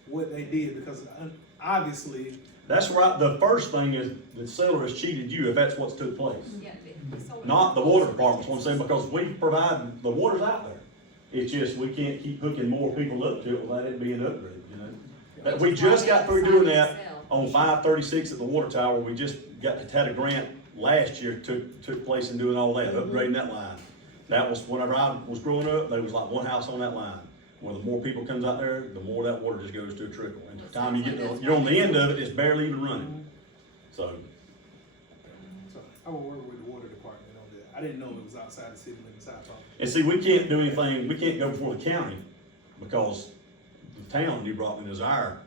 what they did, because obviously, That's right, the first thing is the seller has cheated you if that's what's took place. Yeah, so- Not the water department's what I'm saying, because we provide, the water's out there. It's just, we can't keep hooking more people up to it without it being upgraded, you know? That, we just got through doing that on 536 at the water tower, we just had a grant last year, took place in doing all that, upgrading that line. That was, whenever I was growing up, there was like one house on that line. Well, the more people comes out there, the more that water just goes to a trickle. And by the time you're on the end of it, it's barely even running. So, so I will work with the water department on that. I didn't know it was outside the city limits, I thought. and see, we can't do anything, we can't go before the county, because the town, New Brockton, is our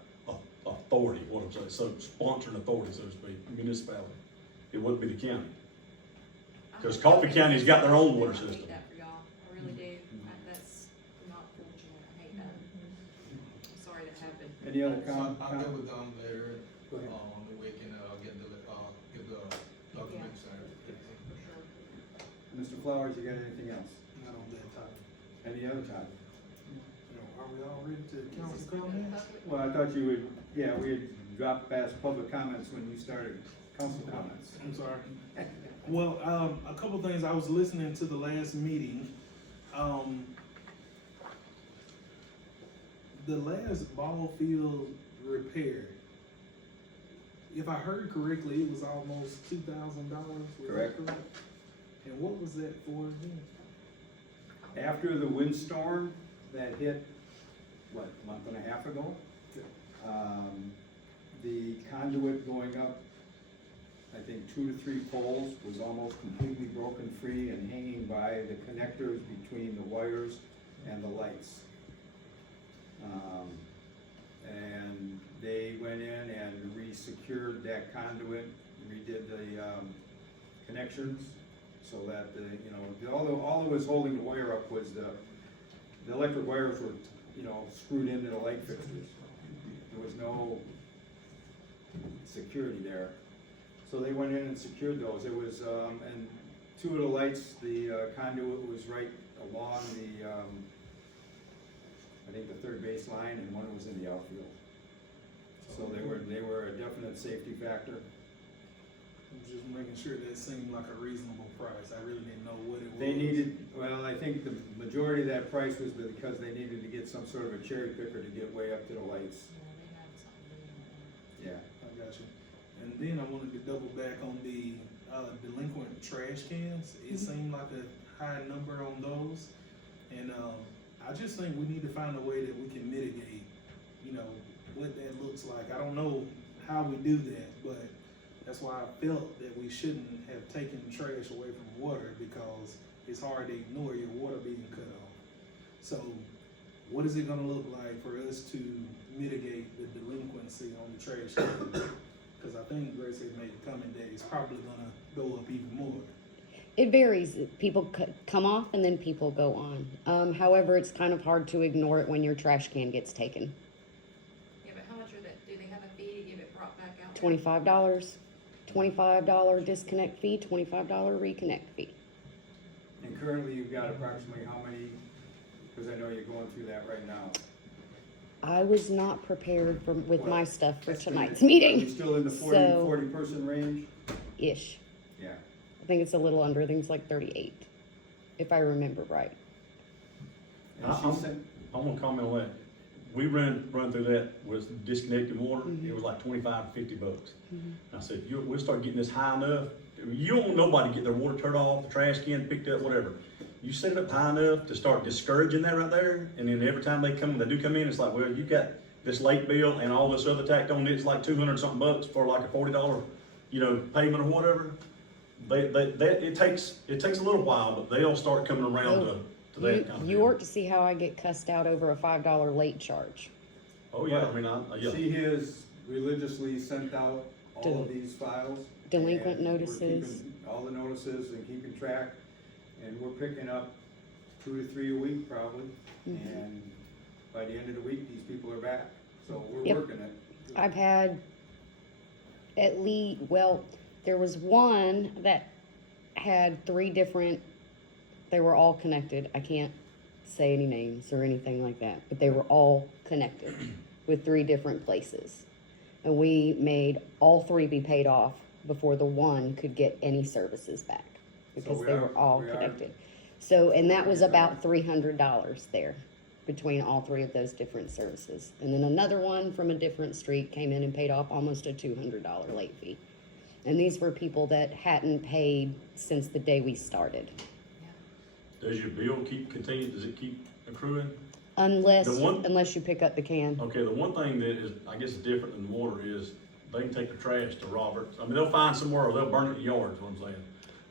authority, what I'm saying, so sponsoring authority, so to speak, municipality. It wouldn't be the county. Because Coffee County's got their own water I hate system. that for y'all, I really do. That's not fortunate, I hate that. I'm sorry that happened. Any other So I'll comments? get with them later, Go ahead. on the week and get the documents and everything. Mr. Flowers, you got anything else? Not on that topic. Any other topic? Are we all ready to council comments? Well, I thought you would, yeah, we had dropped past public comments when you started council comments. I'm sorry. Well, a couple things, I was listening to the last meeting. The last ball field repair, if I heard correctly, it was almost $2,000. Correct. And what was that for again? After the windstorm that hit, what, a month and a half ago? The conduit going up, I think 2 to 3 poles, was almost completely broken free and hanging by the connectors between the wires and the lights. And they went in and re-secured that conduit, redid the, connections, so that the, you know, all that was holding the wire up was the electric wires were, you know, screwed into the light fixtures. There was no security there. So they went in and secured those. It was, and 2 of the lights, the conduit was right along the, I think the third base line, and 1 was in the outfield. So they were a definite safety factor. I'm just making sure that seemed like a reasonable price. I really didn't know what it was. They needed, well, I think the majority of that price was because they needed to get some sort of a cherry picker to get way up to the lights. Yeah. I got you. And then I wanted to double back on the delinquent trash cans. It seemed like a high number on those. And I just think we need to find a way that we can mitigate, you know, what that looks like. I don't know how we do that, but that's why I felt that we shouldn't have taken trash away from water, because it's hard to ignore your water being cut off. So what is it gonna look like for us to mitigate the delinquency on the trash can? Because I think Grace had made the comment that it's probably gonna go up even more. It varies. People come off and then people go on. However, it's kind of hard to ignore it when your trash can gets taken. Yeah, but how much $25 disconnect fee, $25 reconnect fee. And currently you've got approximately how many, because I know you're going through that right now. I was not prepared with my Well, stuff for That's tonight's good. Are meeting. you still in the So- 40 person range? Ish. Yeah. I think it's a little under, I think it's like 38, if I remember right. And she said, I wanna comment on that. We run through that with disconnected water, it was like $25 to $50. I said, we'll start getting this high enough, you don't want nobody to get their water turned off, the trash can picked up, whatever. You set it up high enough to start discouraging that right there, and then every time they do come in, it's like, well, you got this late bill and all this other tacked on, it's like 200 something bucks for like a $40, payment or whatever. It takes a little while, but they'll start coming around to that kind of You deal. ought to see how I get cussed out over a $5 late charge. Oh, yeah, I mean, yeah. she has religiously sent out all of these files. Delinquent and we're notices. keeping all the notices and keeping track, and we're picking up 2 to 3 a week probably. And by the end of the week, these people are back, so we're Yep. working it. I've had at least, well, there was one that had 3 different, they were all connected. I can't say any names or anything like that, but they were all connected with 3 different places. And we made all 3 be paid off before the one could get any services back, because we they are- were all we are- connected. So, and that was about $300 there between all 3 of those different services. And then another one from a different street came in and paid off almost a $200 late fee. And these were people that hadn't paid since the day we started. Does your bill does it keep accruing? Unless, The one- unless you pick up the can. Okay, the one thing that is, I guess, different than water is they can take the trash to Roberts. I mean, they'll find somewhere or they'll burn it in the yard, is what I'm saying.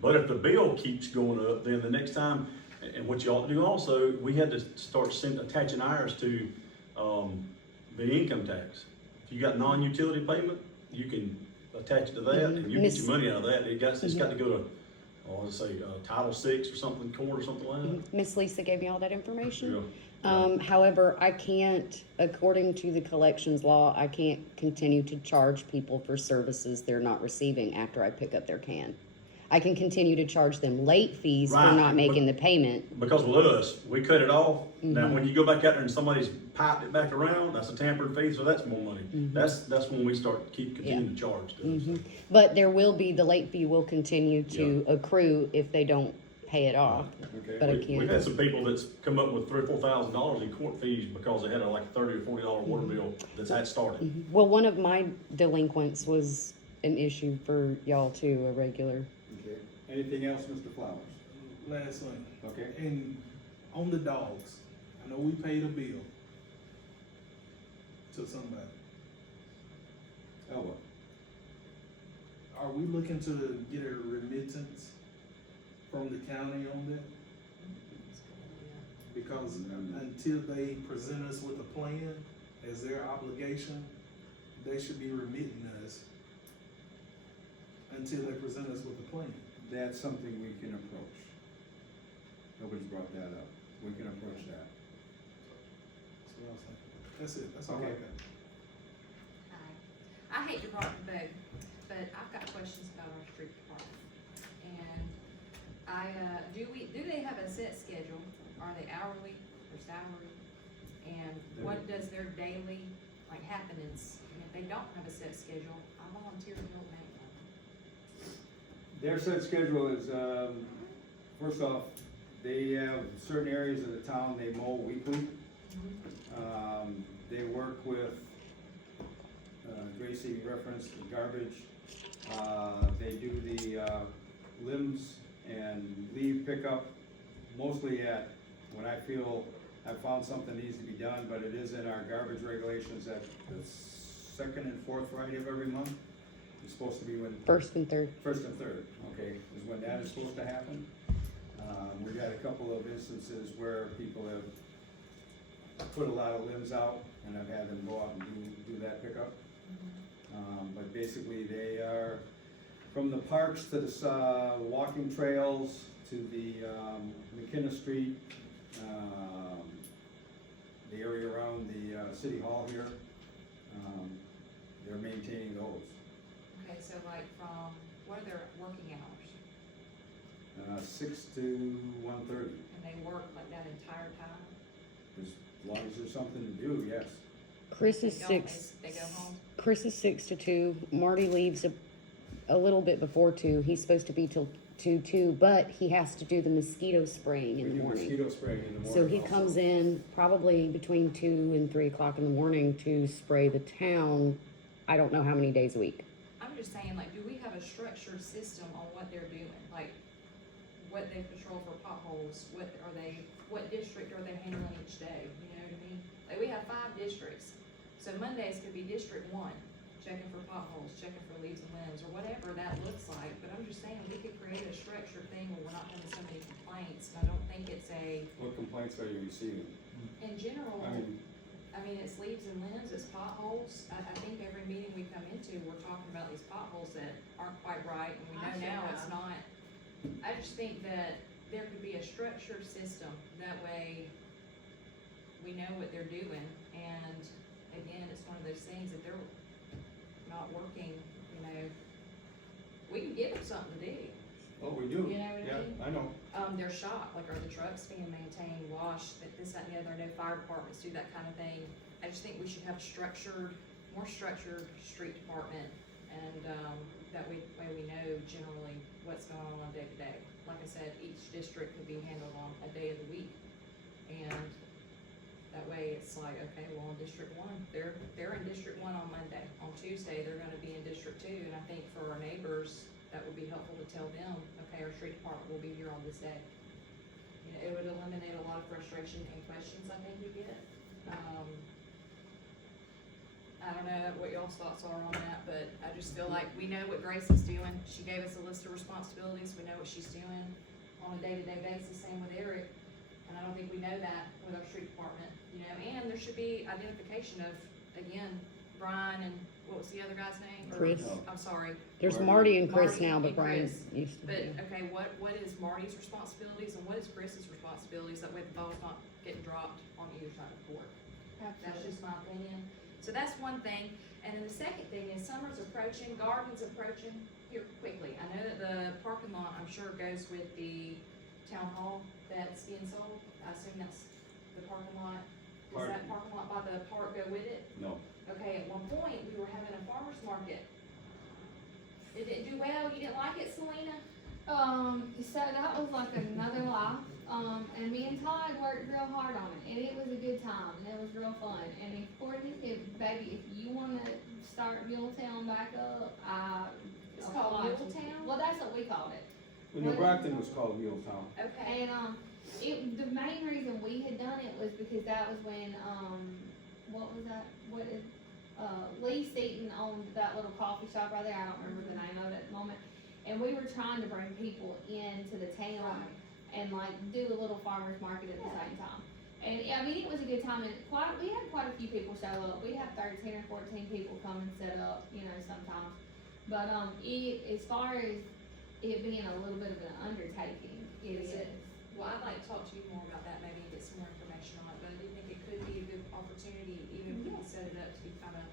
But if the bill keeps going up, then the next time, and what you ought to do also, we had to start attaching ours to, the income tax. If you got non-utility payment, you can attach it to that and you get your money out of that. It's got to go to, let's say, Title VI or something, court or something like that. Miss Lisa gave me all that information. Yeah. However, I can't, according to the collections law, I can't continue to charge people for services they're not receiving after I pick up their can. I can continue to charge them late fees for Right, not but- making the payment. Because with us, we cut it off. Now, when you go back out there and somebody's piped it back around, that's a tampered fee, so that's more money. That's when we start continuing to charge them. But there will be, the late fee will continue to accrue if they don't pay it off. Okay. But I We've can't. had some people that's come up with $3,000 or $4,000 in court fees because they had a like $30 or $40 water bill that's had started. Well, one of my delinquents was an issue for y'all too, a regular. Okay. Anything else, Mr. Flowers? Last one. Okay. And on the dogs, I know we paid a bill to somebody. Oh, well. Are we looking to get a remittance from the county on that? Because until they present us with a plan as their obligation, they should be remitting us until they present us with a plan. That's something we can approach. Nobody's brought that up. We can approach that. That's what I was thinking. That's it, that's all I Okay. got. I hate to rock the boat, but I've got questions about our street department. And do they have a set schedule? Are they hourly or salary? And what does their daily, happenings? And if they don't have a set schedule, I volunteer to help make one. Their set schedule is, first off, they have certain areas of the town they mow weekly. They work with, Gracie referenced the garbage. They do the, limbs and leaf pickup, mostly at, when I feel I found something needs to be done, but it is in our garbage regulations at the second and fourth Friday of every month. It's supposed to be when First and third. first and third, okay, is when that is supposed to happen. We've had a couple of instances where people have put a lot of limbs out and I've had them go out and do that pickup. But basically they are from the parks to the walking trails to the McKenna Street, the area around the city hall here. They're maintaining those. Okay, so like from, what are their working hours? 6 to 1:30. And they work like that entire time? As long as there's something to do, yes. Chris is They don't, six. they go home? Chris is 6 to 2. Marty leaves a little bit before 2. He's supposed to be till 2, but he has to do the mosquito spraying in We the do morning. mosquito spraying in the morning. So he also. comes in probably between 2 and 3 o'clock in the morning to spray the town. I don't know how many days a week. I'm just saying, like, do we have a structured system on what they're doing? Like, what they patrol for potholes, what district are they handling each day, you know what I mean? Like, we have 5 districts, so Mondays could be District 1, checking for potholes, checking for leaves and limbs, or whatever that looks like, but I'm just saying, we could create a structured thing where we're not having so many complaints, and I don't think it's What complaints are you receiving? in general, I mean, it's leaves and limbs, it's potholes. I think every meeting we come into, we're talking about these potholes that aren't quite right, and we know now it's not. I just think that there could be a structured system, that way we know what they're doing, and again, it's one of those things that they're not working, you know, we can give them something to do. oh, we do. You know what I Yeah, mean? I know. They're shot, like, are the trucks being maintained, washed, that this, that, and the other, no fire departments do that kind of thing. I just think we should have more structured street department, and, that way we know generally what's going on day to day. Like I said, each district could be handled on a day of the week, and that way it's like, okay, well, in District 1, they're in District 1 on Monday. On Tuesday, they're gonna be in District 2, and I think for our neighbors, that would be helpful to tell them, okay, our street department will be here on this day. You know, it would eliminate a lot of frustration and questions I think we get. I don't know what y'all's thoughts are on that, but I just feel like we know what Grace is doing. She gave us a list of responsibilities. We know what she's doing on a day-to-day basis, same with Eric. And I don't think we know that with our street department, you know, and there should be identification of, again, Brian and what was the other guy's name? Or- Chris. I'm sorry. There's Marty. Marty and Chris Marty now, but and Brian Chris. used to But, be. okay, what is Marty's responsibilities and what is Chris's responsibilities? That way the ball's not getting dropped on either side of the court. That's just my opinion. So that's one thing. And then the second thing is summer's approaching, garden's approaching here quickly. I know that the parking lot, I'm sure, goes with the town hall that's being sold. I assume that's the parking lot. Does that parking lot by the park go with it? No. Okay, at one point, we were having a farmer's market. Did it do well? You didn't like it, Selena? So that was like another life. And me and Todd worked real hard on it, and it was a good time, and it was real fun. And if Courtney, if you wanna start Muletown back up, It's called applaud you. Muletown? Well, that's what we called it. New Brockton was called Muletown. Okay. And, the main reason we had done it was because that was when, what was that, Lee Seaton owned that little coffee shop right there, I don't remember the name of it at the moment. And we were trying to bring people into the town and like do a little farmer's market at the same time. And, I mean, it was a good time, and we had quite a few people show up, we had 13 or 14 people come and set up, you know, sometimes. But, as far as it being a little bit of an undertaking, it Is is. it? Well, I'd like to talk to you more about that, maybe and get some more information on it, but I do think it could be a good opportunity, even if we could set it up to be kind of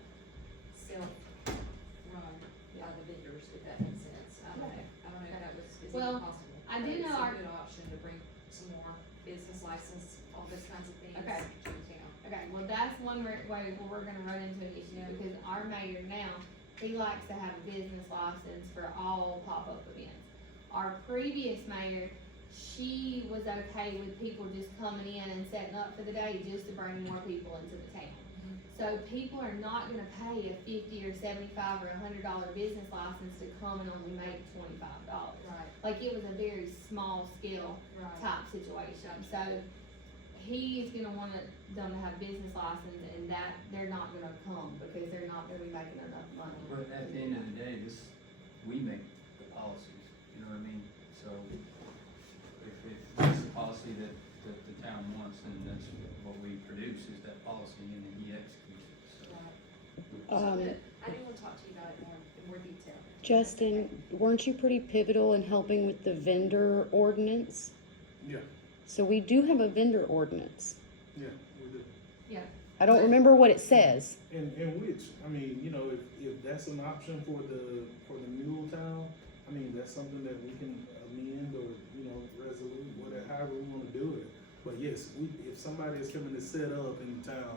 self-run by the vendors, if that makes sense. I don't know if that was, is Well, even possible. I do know It's our- a good option to bring some more business license, all those kinds of things Okay. to the town. Okay, well, that's one way where we're gonna run into an issue, because our mayor now, he likes to have a business license for all pop-up events. Our previous mayor, she was okay with people just coming in and setting up for the day just to bring more people into the town. So people are not gonna pay a $50 or $75 or $100 business license to come and only make $25. Right, Like, it was a very small scale right. type situation, so he's gonna want them to have business license, and that, they're not gonna come, because they're not gonna be making enough money. But at the end of the day, we make the policies, you know what I mean? So if that's the policy that the town wants, then that's what we produce, is that policy, and then he executes it, so. Right. Um, But I do wanna talk to you about it in more detail. Justin, weren't you pretty pivotal in helping with the vendor ordinance? Yeah, So we do have a vendor ordinance. yeah, we do. Yeah, I don't remember what it says. And which, I mean, you know, if that's an option for the mule town, I mean, that's something that we can amend or, you know, resolute, whatever, however we wanna do it. But yes, if somebody is coming to set up in the town,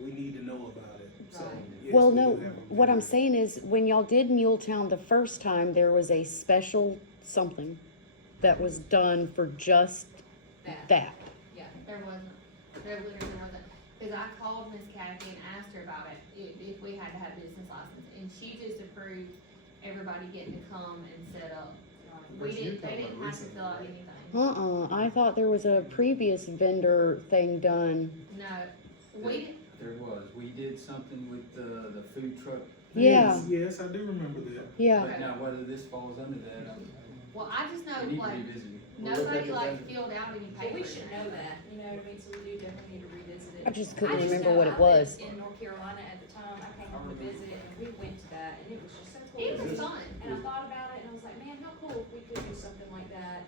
we need to know about it, so. Right. yes, Well, we no, do have a what I'm vendor. saying is, when y'all did Muletown the first time, there was a special something that was done for just that. Yeah. There wasn't, there literally wasn't, cause I called Miss Kathy and asked her about it, if we had to have business license, and she just approved everybody getting to come and set up. But you They talking didn't about have to fill out recently, anything. I thought there was a previous vendor thing done. No, we, There was, we did something with the food truck. Yeah, Yes, I do remember that. yeah. But now whether this falls under that, well, I just know, we need to like, revisit it. nobody like filled out any Well, we papers. should know that, you know what I mean, so we do definitely need to revisit it. I just couldn't just remember know what it I was. lived in North Carolina at the time, I came home to visit, and we went to that, and it was just so cool. It was fun. And I thought about it, and I was like, man, how cool if we could do something like that,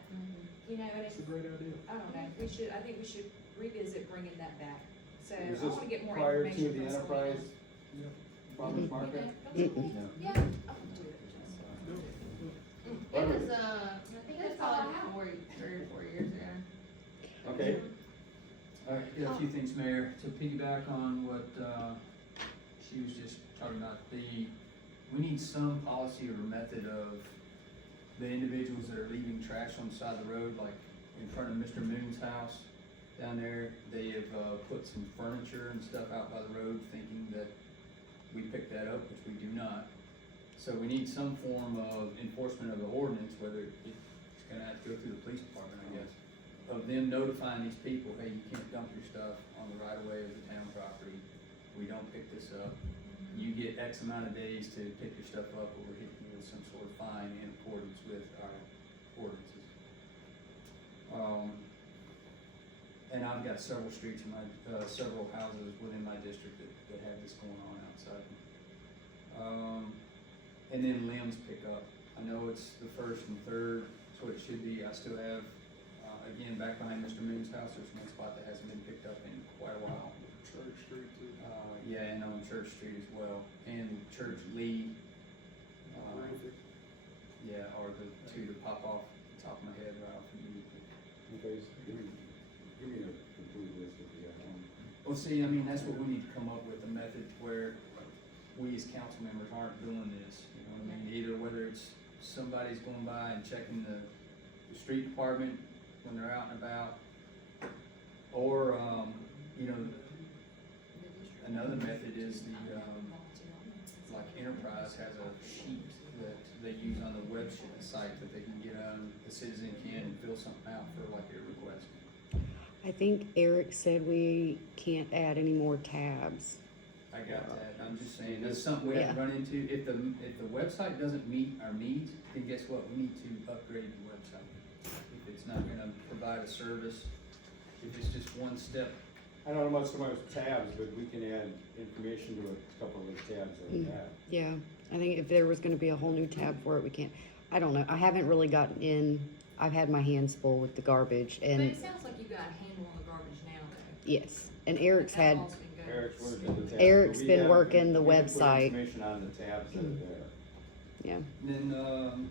you know, and It's it's, a great idea. I don't know, I think we should revisit bringing that back. So I Is this wanna get more prior to information the from someone enterprise else. farmers market? Mm-mm. Yeah, I would do it. It was, I think that's probably 3 or 4 years ago. Okay, All right, yeah, a few things, Mayor, to piggyback on what, she was just talking about, we need some policy or method of the individuals that are leaving trash on the side of the road, like in front of Mr. Moon's house down there. They have, put some furniture and stuff out by the road thinking that we picked that up, which we do not. So we need some form of enforcement of the ordinance, whether it's gonna have to go through the police department, I guess, of them notifying these people, hey, you can't dump your stuff on the right of way of the town property. We don't pick this up. You get X amount of days to pick your stuff up, or we're hitting you with some sort of fine in accordance with our ordinances. And I've got several streets in my, several houses within my district that have this going on outside. And then limbs pickup. I know it's the first and third, that's what it should be. I still have, again, back behind Mr. Moon's house, there's one spot that hasn't been picked up in quite a while. Church Street too. Yeah, and on Church Street as well, and Church Lee. Terrific. Yeah, are the two that pop off the top of my head, Ralph. okay, so give me a complete list if you got one. Well, see, I mean, that's what we need to come up with, a method where we as council members aren't doing this, you know what I mean? Either whether it's somebody's going by and checking the street department when they're out and about, or, you know, another method is like Enterprise has a sheet that they use on the site that they can get on, the citizen can fill something out for like their request. I think Eric said we can't add any more tabs. I got that, I'm just saying, that's something we have to run into, if the website doesn't meet our needs, then guess what, we need to upgrade the website. If it's not gonna provide a service, if it's just one step, I don't know much so much tabs, but we can add information to a couple of the tabs that we have. Yeah, I think if there was gonna be a whole new tab for it, we can't. I don't know, I haven't really gotten in, I've had my hands full with the garbage But and, it sounds like you got a handle on the garbage now, though. yes, and Eric's That had, all's been good. Eric's working the tabs. Eric's but we been have- working the we can put website. Information on the tabs that are there. yeah. and then,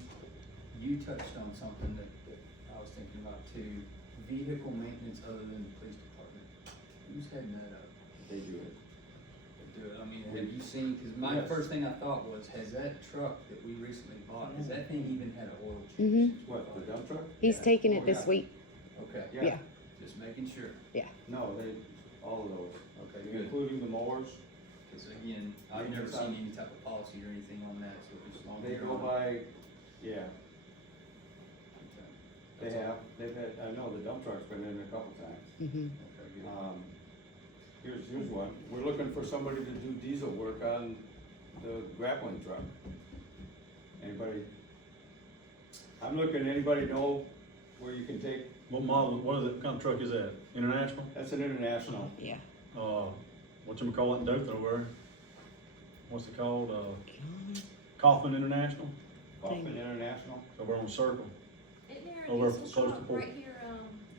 you touched on something that I was thinking about too, vehicle maintenance other than the police department. Who's heading that up? They do it. Do it. I mean, have you seen, cause my Yes. first thing I thought was, has that truck that we recently bought, has that thing even had an oil change? Mhm. What, the dump truck? He's Yeah. taking Oh, it this yeah. week, Okay, yeah, just making sure, No, all of those, okay, good, including the mowers. cause again, I've never seen any type of policy or anything on that, so it's long. They go by, yeah, they That's all. have, they've had, I know the dump truck's been in there a couple times. mhm. Okay, good. Here's one, we're looking for somebody to do diesel work on the grappling truck. Anybody? I'm looking, anybody know where you can take, What model, what is it, kind of truck is that? International? that's an international, Yeah. Whatchamacallit in Dothan over there? What's it called? Kaufman International, Kaufman International. over on Circle. Isn't there a Over diesel close to shop Port- right here,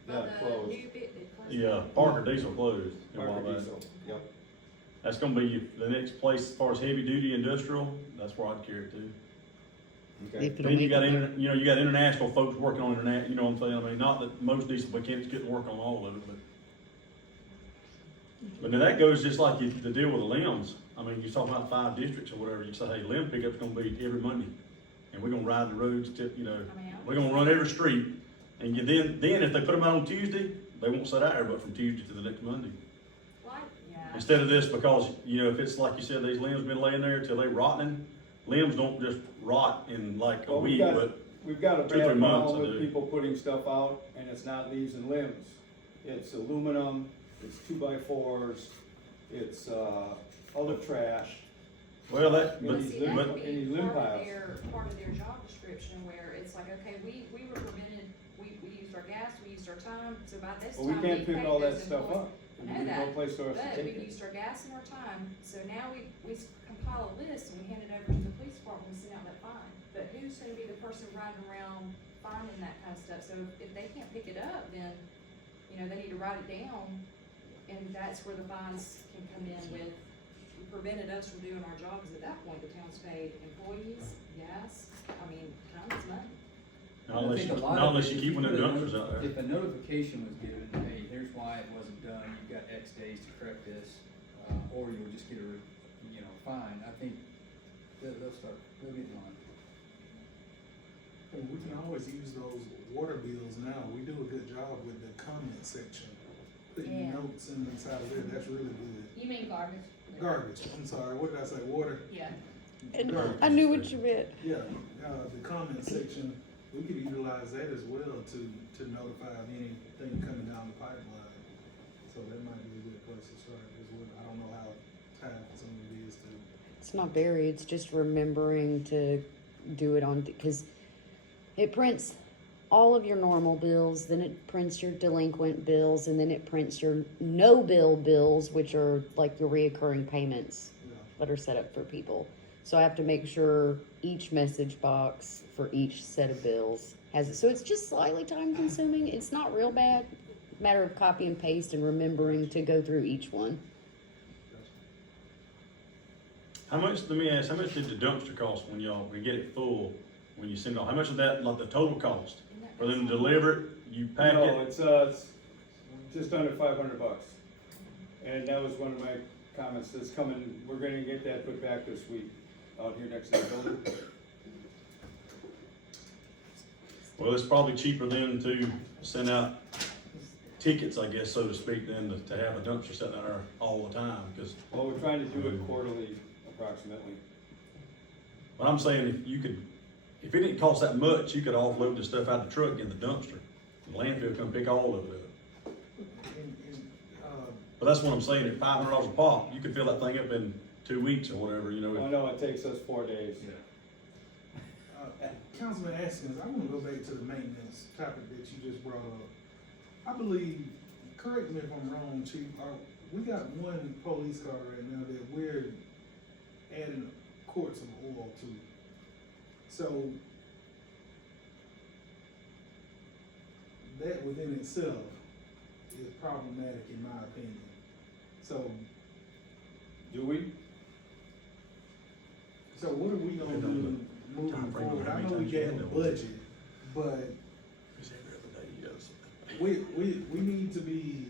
by Yeah, the closed. new bit that closed? Yeah, Parker Diesel closed a while Parker back. Diesel, yep. That's gonna be the next place as far as heavy duty industrial, that's where I'd carry it to. Okay, If it'll Then you make got, it- you know, international folks working on internet, you know what I'm saying? I mean, not that most diesel mechanics couldn't work on all of it, but then that goes just like the deal with the limbs. I mean, you talk about 5 districts or whatever, you say, hey, limb pickup's gonna be every Monday. And we're gonna ride the roads to, you know, I mean, we're gonna run every street. And then if they put them out on Tuesday, they won't sit out there but from Tuesday to the next Monday. Like, yeah. Instead of this, because, you know, if it's like you said, these limbs been laying there till they rotting, limbs don't just rot in like a Well, week, but we've got a 2-3 bad months problem to with do. people putting stuff out, and it's not leaves and limbs. It's aluminum, it's 2x4s, it's, other trash. well, that, But but, See, that but would any be limb part of piles. part of their job description where it's like, okay, we were prevented, we used our gas, we used our time, so by this Well, time we can't pick paid all that those stuff employees. up. I know There's no that, place for us to But take we it. used our gas and our time, so now we compile a list and we hand it over to the police department, we send out that fine. But who's gonna be the person riding around finding that kind of stuff? So if they can't pick it up, then, you know, they need to write it down. And that's where the fines can come in with, you prevented us from doing our job, because at that point, the town's paid employees, gas, I mean, time is money. not unless I you, think a lot not of unless it, you if keep one of put the a dumpsters out there. If a notification was given, hey, here's why it wasn't done, you've got X days to correct this, or you'll just get a, you know, fine, I think they'll get in line. And we can always use those water bills now. We do a good job with the comment section. Putting Yeah. notes in inside of there, that's really good. You mean garbage? Garbage, I'm sorry, what did I say, water? Yeah. Garbage. I knew what you meant. Yeah, the comment section, we could utilize that as well to notify of anything coming down the pipeline. So that might be a good place to start as well. I don't know how time consuming it is to. It's not very, it's just remembering to do it on, because it prints all of your normal bills, then it prints your delinquent bills, and then it prints your no bill bills, which are like your reoccurring payments You know, that are set up for people. So I have to make sure each message box for each set of bills has it. So it's just slightly time consuming. It's not real bad. Matter of copy and paste and remembering to go through each one. How much, let me ask, how much did the dumpster cost when we get it full, when you send it off? How much of that, like the total cost? Isn't that For them to something? deliver it, you pack No, it? it's just under $500. And that was one of my comments that's coming, we're gonna get that put back this week out here next to the building. Well, it's probably cheaper then to send out tickets, I guess, so to speak, than to have a dumpster sitting there all the time, because Well, we're trying to do it quarterly approximately. what I'm saying, if it didn't cost that much, you could offload the stuff out of the truck in the dumpster. The landfill come pick all of it up. But that's what I'm saying, at $500 a pop, you could fill that thing up in 2 weeks or whatever, you I know. know it takes us 4 days. Councilman Askins, I wanna go back to the maintenance topic that you just brought up. I believe, correct me if I'm wrong, Chief, we got one police car right now that we're adding quarts of oil to. So, that within itself is problematic in my opinion. So, Do we? so what are we gonna do moving forward? I know we gave a budget, but we need to be,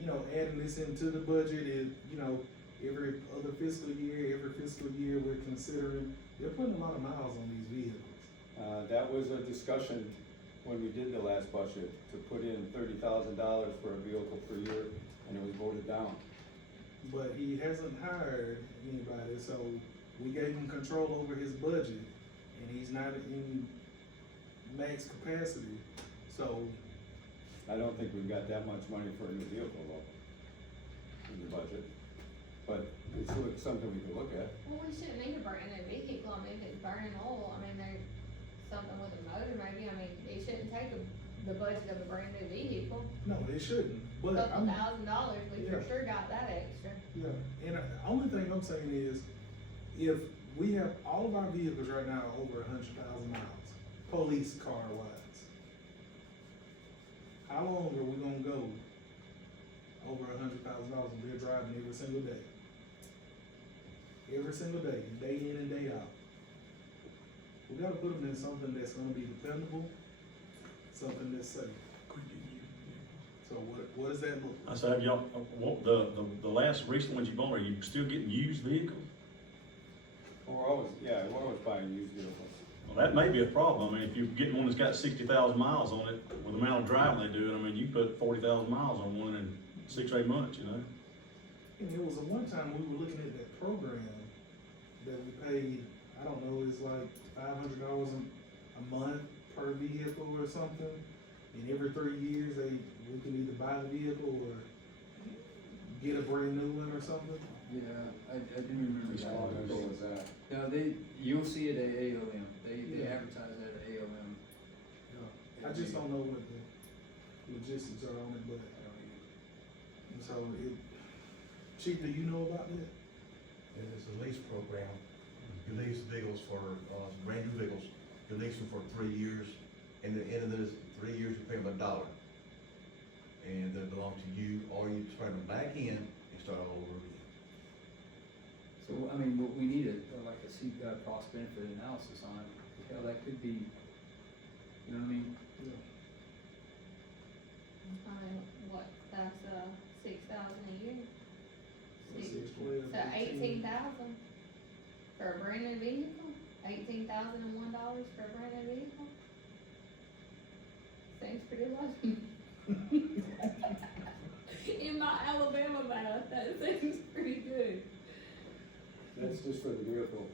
you know, adding this into the budget and, you know, every other fiscal year, we're considering, they're putting a lot of miles on these vehicles. That was a discussion when we did the last budget, to put in $30,000 for a vehicle per year, and it was voted down. But he hasn't hired anybody, so we gave him control over his budget, and he's not in max capacity, so. I don't think we've got that much money for a new vehicle though, in the budget. But it's something we could look at. Well, we shouldn't need a brand new vehicle, I mean, if it's burning oil, I mean, there's something with a motor maybe, I mean, it shouldn't take the budget of a brand new vehicle. No, it shouldn't, but Couple I'm, $1,000, we for Yeah. sure got that extra. yeah, and the only thing I'm saying is, if we have, all of our vehicles right now are over 100,000 miles, police car wise. How long are we gonna go over $100,000 and we're driving every single day? every single day, day in and day out. We gotta put them in something that's gonna be dependable, something that's safe. So what does that look I like? said, have y'all, the last recent ones you bought, are you still getting used vehicles? We're always buying used vehicles. Well, that may be a problem. I mean, if you're getting one that's got 60,000 miles on it, with the amount of driving they do, I mean, you put 40,000 miles on one in 6 or 8 months, you know? And it was a one time we were looking at that program that we paid, I don't know, it's like $500 a month per vehicle or something. And every 3 years, we can either buy the vehicle or get a brand new one or something. Yeah, I do remember that. How long ago was that? No, you'll see it at AOM, they advertise that at AOM. I just don't know what the logistics are on it, but, so Chief, do you know about that? It's a lease program. You lease vehicles for, brand new vehicles, you lease them for 3 years, and at the end of those 3 years, you pay them $1. And they belong to you, or you turn them back in and start all over again. So, I mean, what we need like a cost benefit analysis on it, hell, that could be, you know what I mean? What, that's, 6,000 a year? Six, 12, So 18,000 for a brand new vehicle? $18,001 for a brand new vehicle? Seems pretty low. In my Alabama math, that seems pretty good. That's just for the vehicle.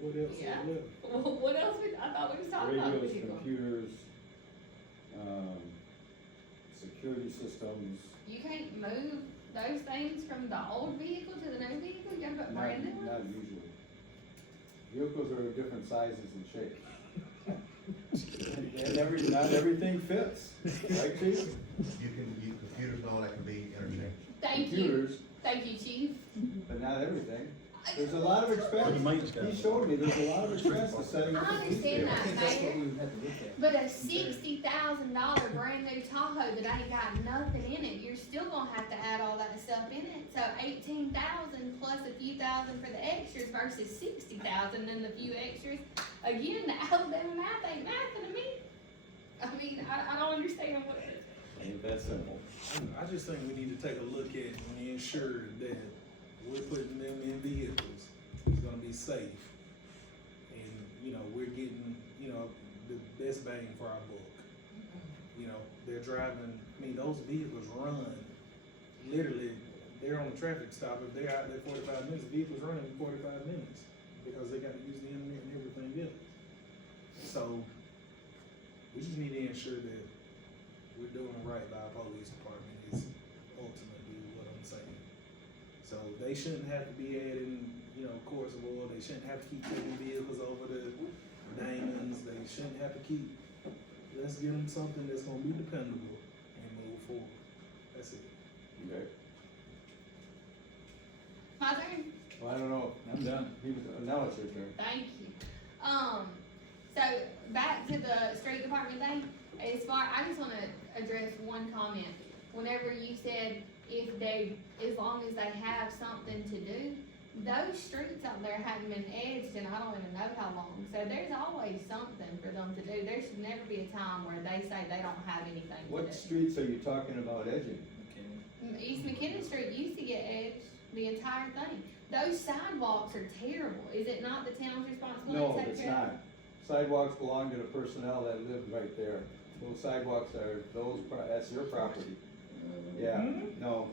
What else is Yeah. left? What else, I thought we was talking about Radios, vehicle. computers, security systems. You can't move those things from the old vehicle to the new vehicle, you gotta put brand new Not ones? usually. Vehicles are of different sizes and shapes. And not everything fits, right, Chief? Computers and all that can be interchanged. Thank you, Computers, thank you, chief. but not everything. There's a lot of expense. What the maintenance guy? He showed me, there's a lot of expense to setting up I a police understand vehicle. that, That's what Mayor, we would have to look at. but a $60,000 brand new Tahoe that ain't got nothing in it, you're still gonna have to add all that stuff in it. So 18,000 plus a few thousand for the extras versus 60,000 and the few extras. Again, the Alabama math ain't mathing to me. I mean, I don't understand what it is. Ain't that simple. I just think we need to take a look at and ensure that we're putting them in vehicles, it's gonna be safe. And, you know, we're getting, you know, the best bang for our buck. You know, they're driving, I mean, those vehicles run, literally, they're on a traffic stop, if they're out there 45 minutes, the vehicle's running in 45 minutes, because they gotta use the internet and everything else. So, we just need to ensure that we're doing right by our police department is ultimately what I'm saying. So they shouldn't have to be adding, you know, course of oil, they shouldn't have to keep taking vehicles over to Damon's, they shouldn't have to keep, let's get them something that's gonna be dependable and move forward. That's it. Okay. My turn? Well, I don't know. I'm done. Now it's your turn. Thank you. So back to the street department thing, I just wanna address one comment. Whenever you said as long as they have something to do, those streets out there haven't been edged and I don't even know how long. So there's always something for them to do. There should never be a time where they say they don't have anything to What do. streets are you talking about edging? East McKinnon Street used to get edged, the entire thing. Those sidewalks are terrible. Is it not the town's responsibility No, to take it's care of? not. Sidewalks belong to the personnel that live right there. Those sidewalks are, that's your property. Yeah, no.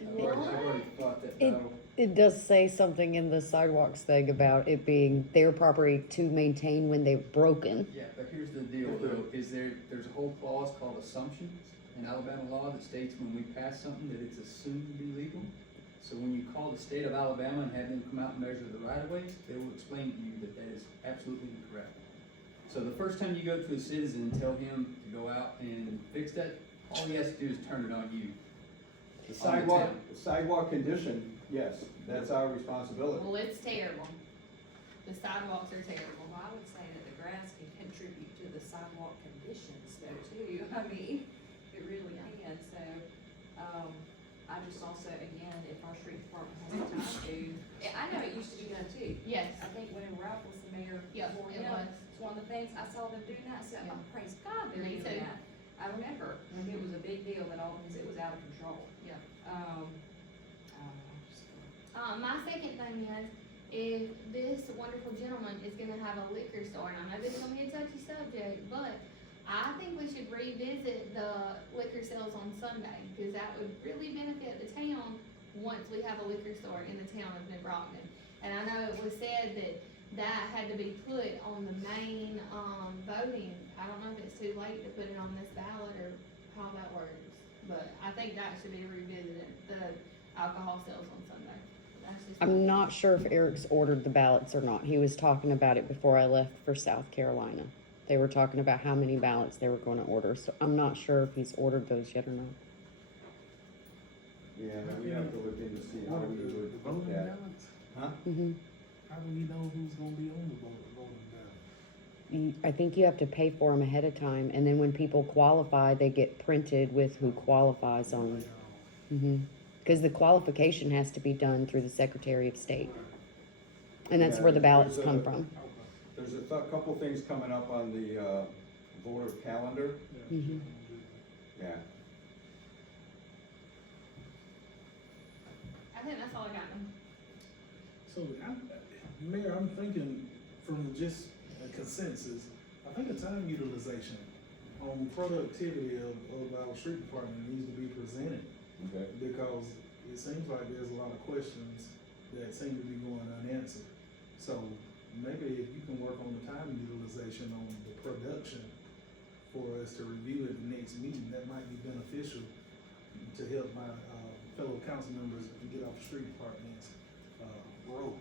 I already fought that It- battle. It does say something in the sidewalks thing about it being their property to maintain when they're broken. Yeah, but here's the deal though, is there's a whole clause called assumptions in Alabama law that states when we pass something that it's assumed to be legal. So when you call the state of Alabama and have them come out and measure the right of ways, they will explain to you that that is absolutely incorrect. So the first time you go to a citizen and tell him to go out and fix that, all he has to do is turn it on you. The On the town. sidewalk condition, yes, that's our responsibility. Well, it's terrible. The sidewalks are terrible. Well, I would say that the grass can contribute to the sidewalk conditions though too. I mean, it really can, so, I I just also, again, if our street department has the time to, I know it used to be done too. Yes, I think when Ralph was the mayor yeah, before it him, was. it's one of the things, I saw them doing that, I said, Yeah. oh, praise God, they're Me doing too. that. I remember, when it was a big deal at all, because it was out of control. Yeah. I don't know, just. My second thing is, if this wonderful gentleman is gonna have a liquor store, and I know this is gonna be a touchy subject, but I think we should revisit the liquor sales on Sunday, cause that would really benefit the town once we have a liquor store in the town of New Brockton. And I know it was said that had to be put on the main, voting, I don't know if it's too late to put it on this ballot or how that works, but I think that should be revisited, the alcohol sales on Sunday. That's just. I'm not sure if Eric's ordered the ballots or not. He was talking about it before I left for South Carolina. They were talking about how many ballots they were gonna order, so I'm not sure if he's ordered those yet or not. Yeah, we have to look into see how we would The put voting that. ballots? Huh? Mm-hmm. How do we know who's gonna be on the voting ballot? I think you have to pay for them ahead of time, and then when people qualify, they get printed with who qualifies on. Because the qualification has to be done through the Secretary of State, and that's Yeah, where the ballots there's come a- from. There's a couple things coming up on the, voter calendar, Mhm. yeah. I think that's all I got. So, Mayor, I'm thinking from just a consensus, I think the time utilization on productivity of our street department needs to be presented. Okay. Because it seems like there's a lot of questions that seem to be going unanswered. So maybe if you can work on the time utilization on the production for us to review at the next meeting, that might be beneficial to help my, fellow council members get off the street department's, road.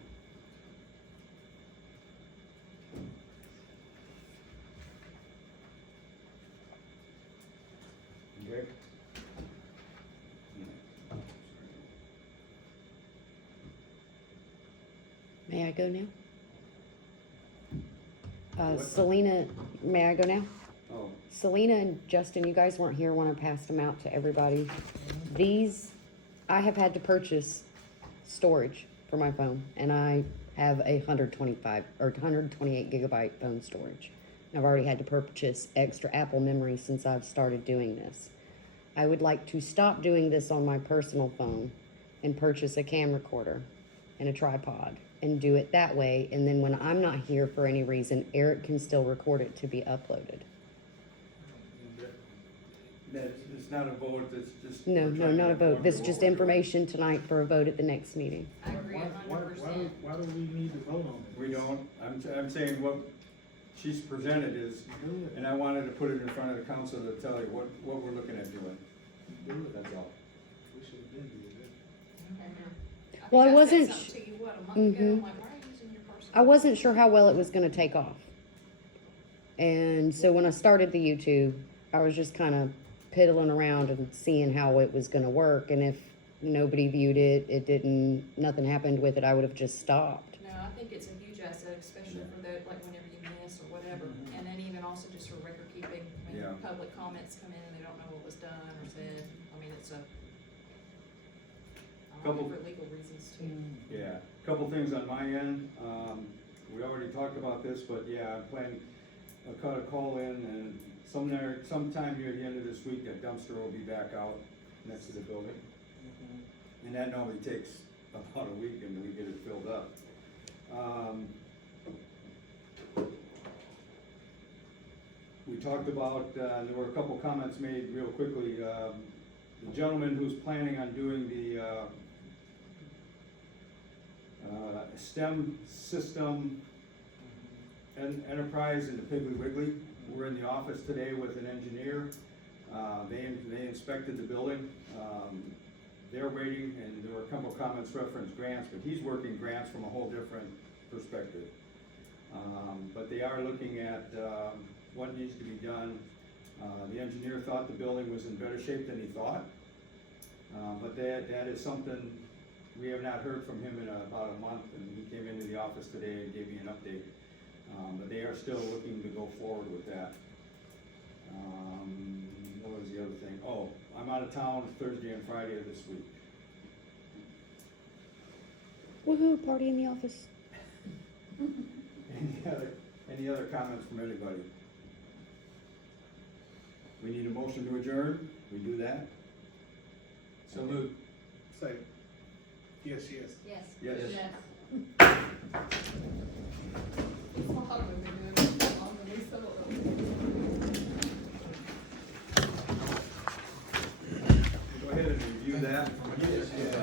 Okay. May I go now? What? Selena, may I go now? Oh, Selena and Justin, you guys weren't here when I passed them out to everybody. These, I have had to purchase storage for my phone, and I have a 125 or 128 gigabyte phone storage. I've already had to purchase extra Apple memory since I've started doing this. I would like to stop doing this on my personal phone and purchase a cam recorder and a tripod and do it that way, and then when I'm not here for any reason, Eric can still record it to be uploaded. it's not a vote, it's just. No, we're no, trying not to a vote. inform This you is what just we're doing. information tonight for a vote at the next meeting. I agree Why 100%. do we need to vote on it? We don't, I'm saying what she's presented is, Do it, and I wanted to put it in front of the council to tell you what we're looking at doing, do it. that's all. We should have been doing that. Well, I think wasn't said something to you, what, a month ago, Mhm. I'm like, why are you using your personal? I wasn't sure how well it was gonna take off. And so when I started the YouTube, I was just kind of piddling around and seeing how it was gonna work, and if nobody viewed it, nothing happened with it, I would have just stopped. No, I think it's a huge asset, especially for the, like, whenever you miss or whatever, Mhm. and then even also just for record keeping, when Yeah. public comments come in and they don't know what was done or said, I mean, it's a, Couple- for legal reasons too. Yeah, couple things on my end, we already talked about this, but yeah, I'm planning, I'll cut a call in and sometime near the end of this week, that dumpster will be back out next to the building. And that normally takes about a week and we get it filled up. We talked about, there were a couple comments made real quickly, the gentleman who's planning on doing the, STEM system enterprise in the Piggly Wiggly. We're in the office today with an engineer. They inspected the building. They're waiting, and there were a couple of comments referenced grants, but he's working grants from a whole different perspective. But they are looking at, what needs to be done. The engineer thought the building was in better shape than he thought. But that is something, we have not heard from him in about a month, and he came into the office today and gave me an update. But they are still looking to go forward with that. What was the other thing? Oh, I'm out of town Thursday and Friday of this week. Woohoo, party in the office. Any other comments from anybody? We need a motion to adjourn, we do that? So moved. Say, yes, yes. Yes. Yes. Yes. It's hard when we're doing it on the least of it. Go ahead and review that. Yes, yes.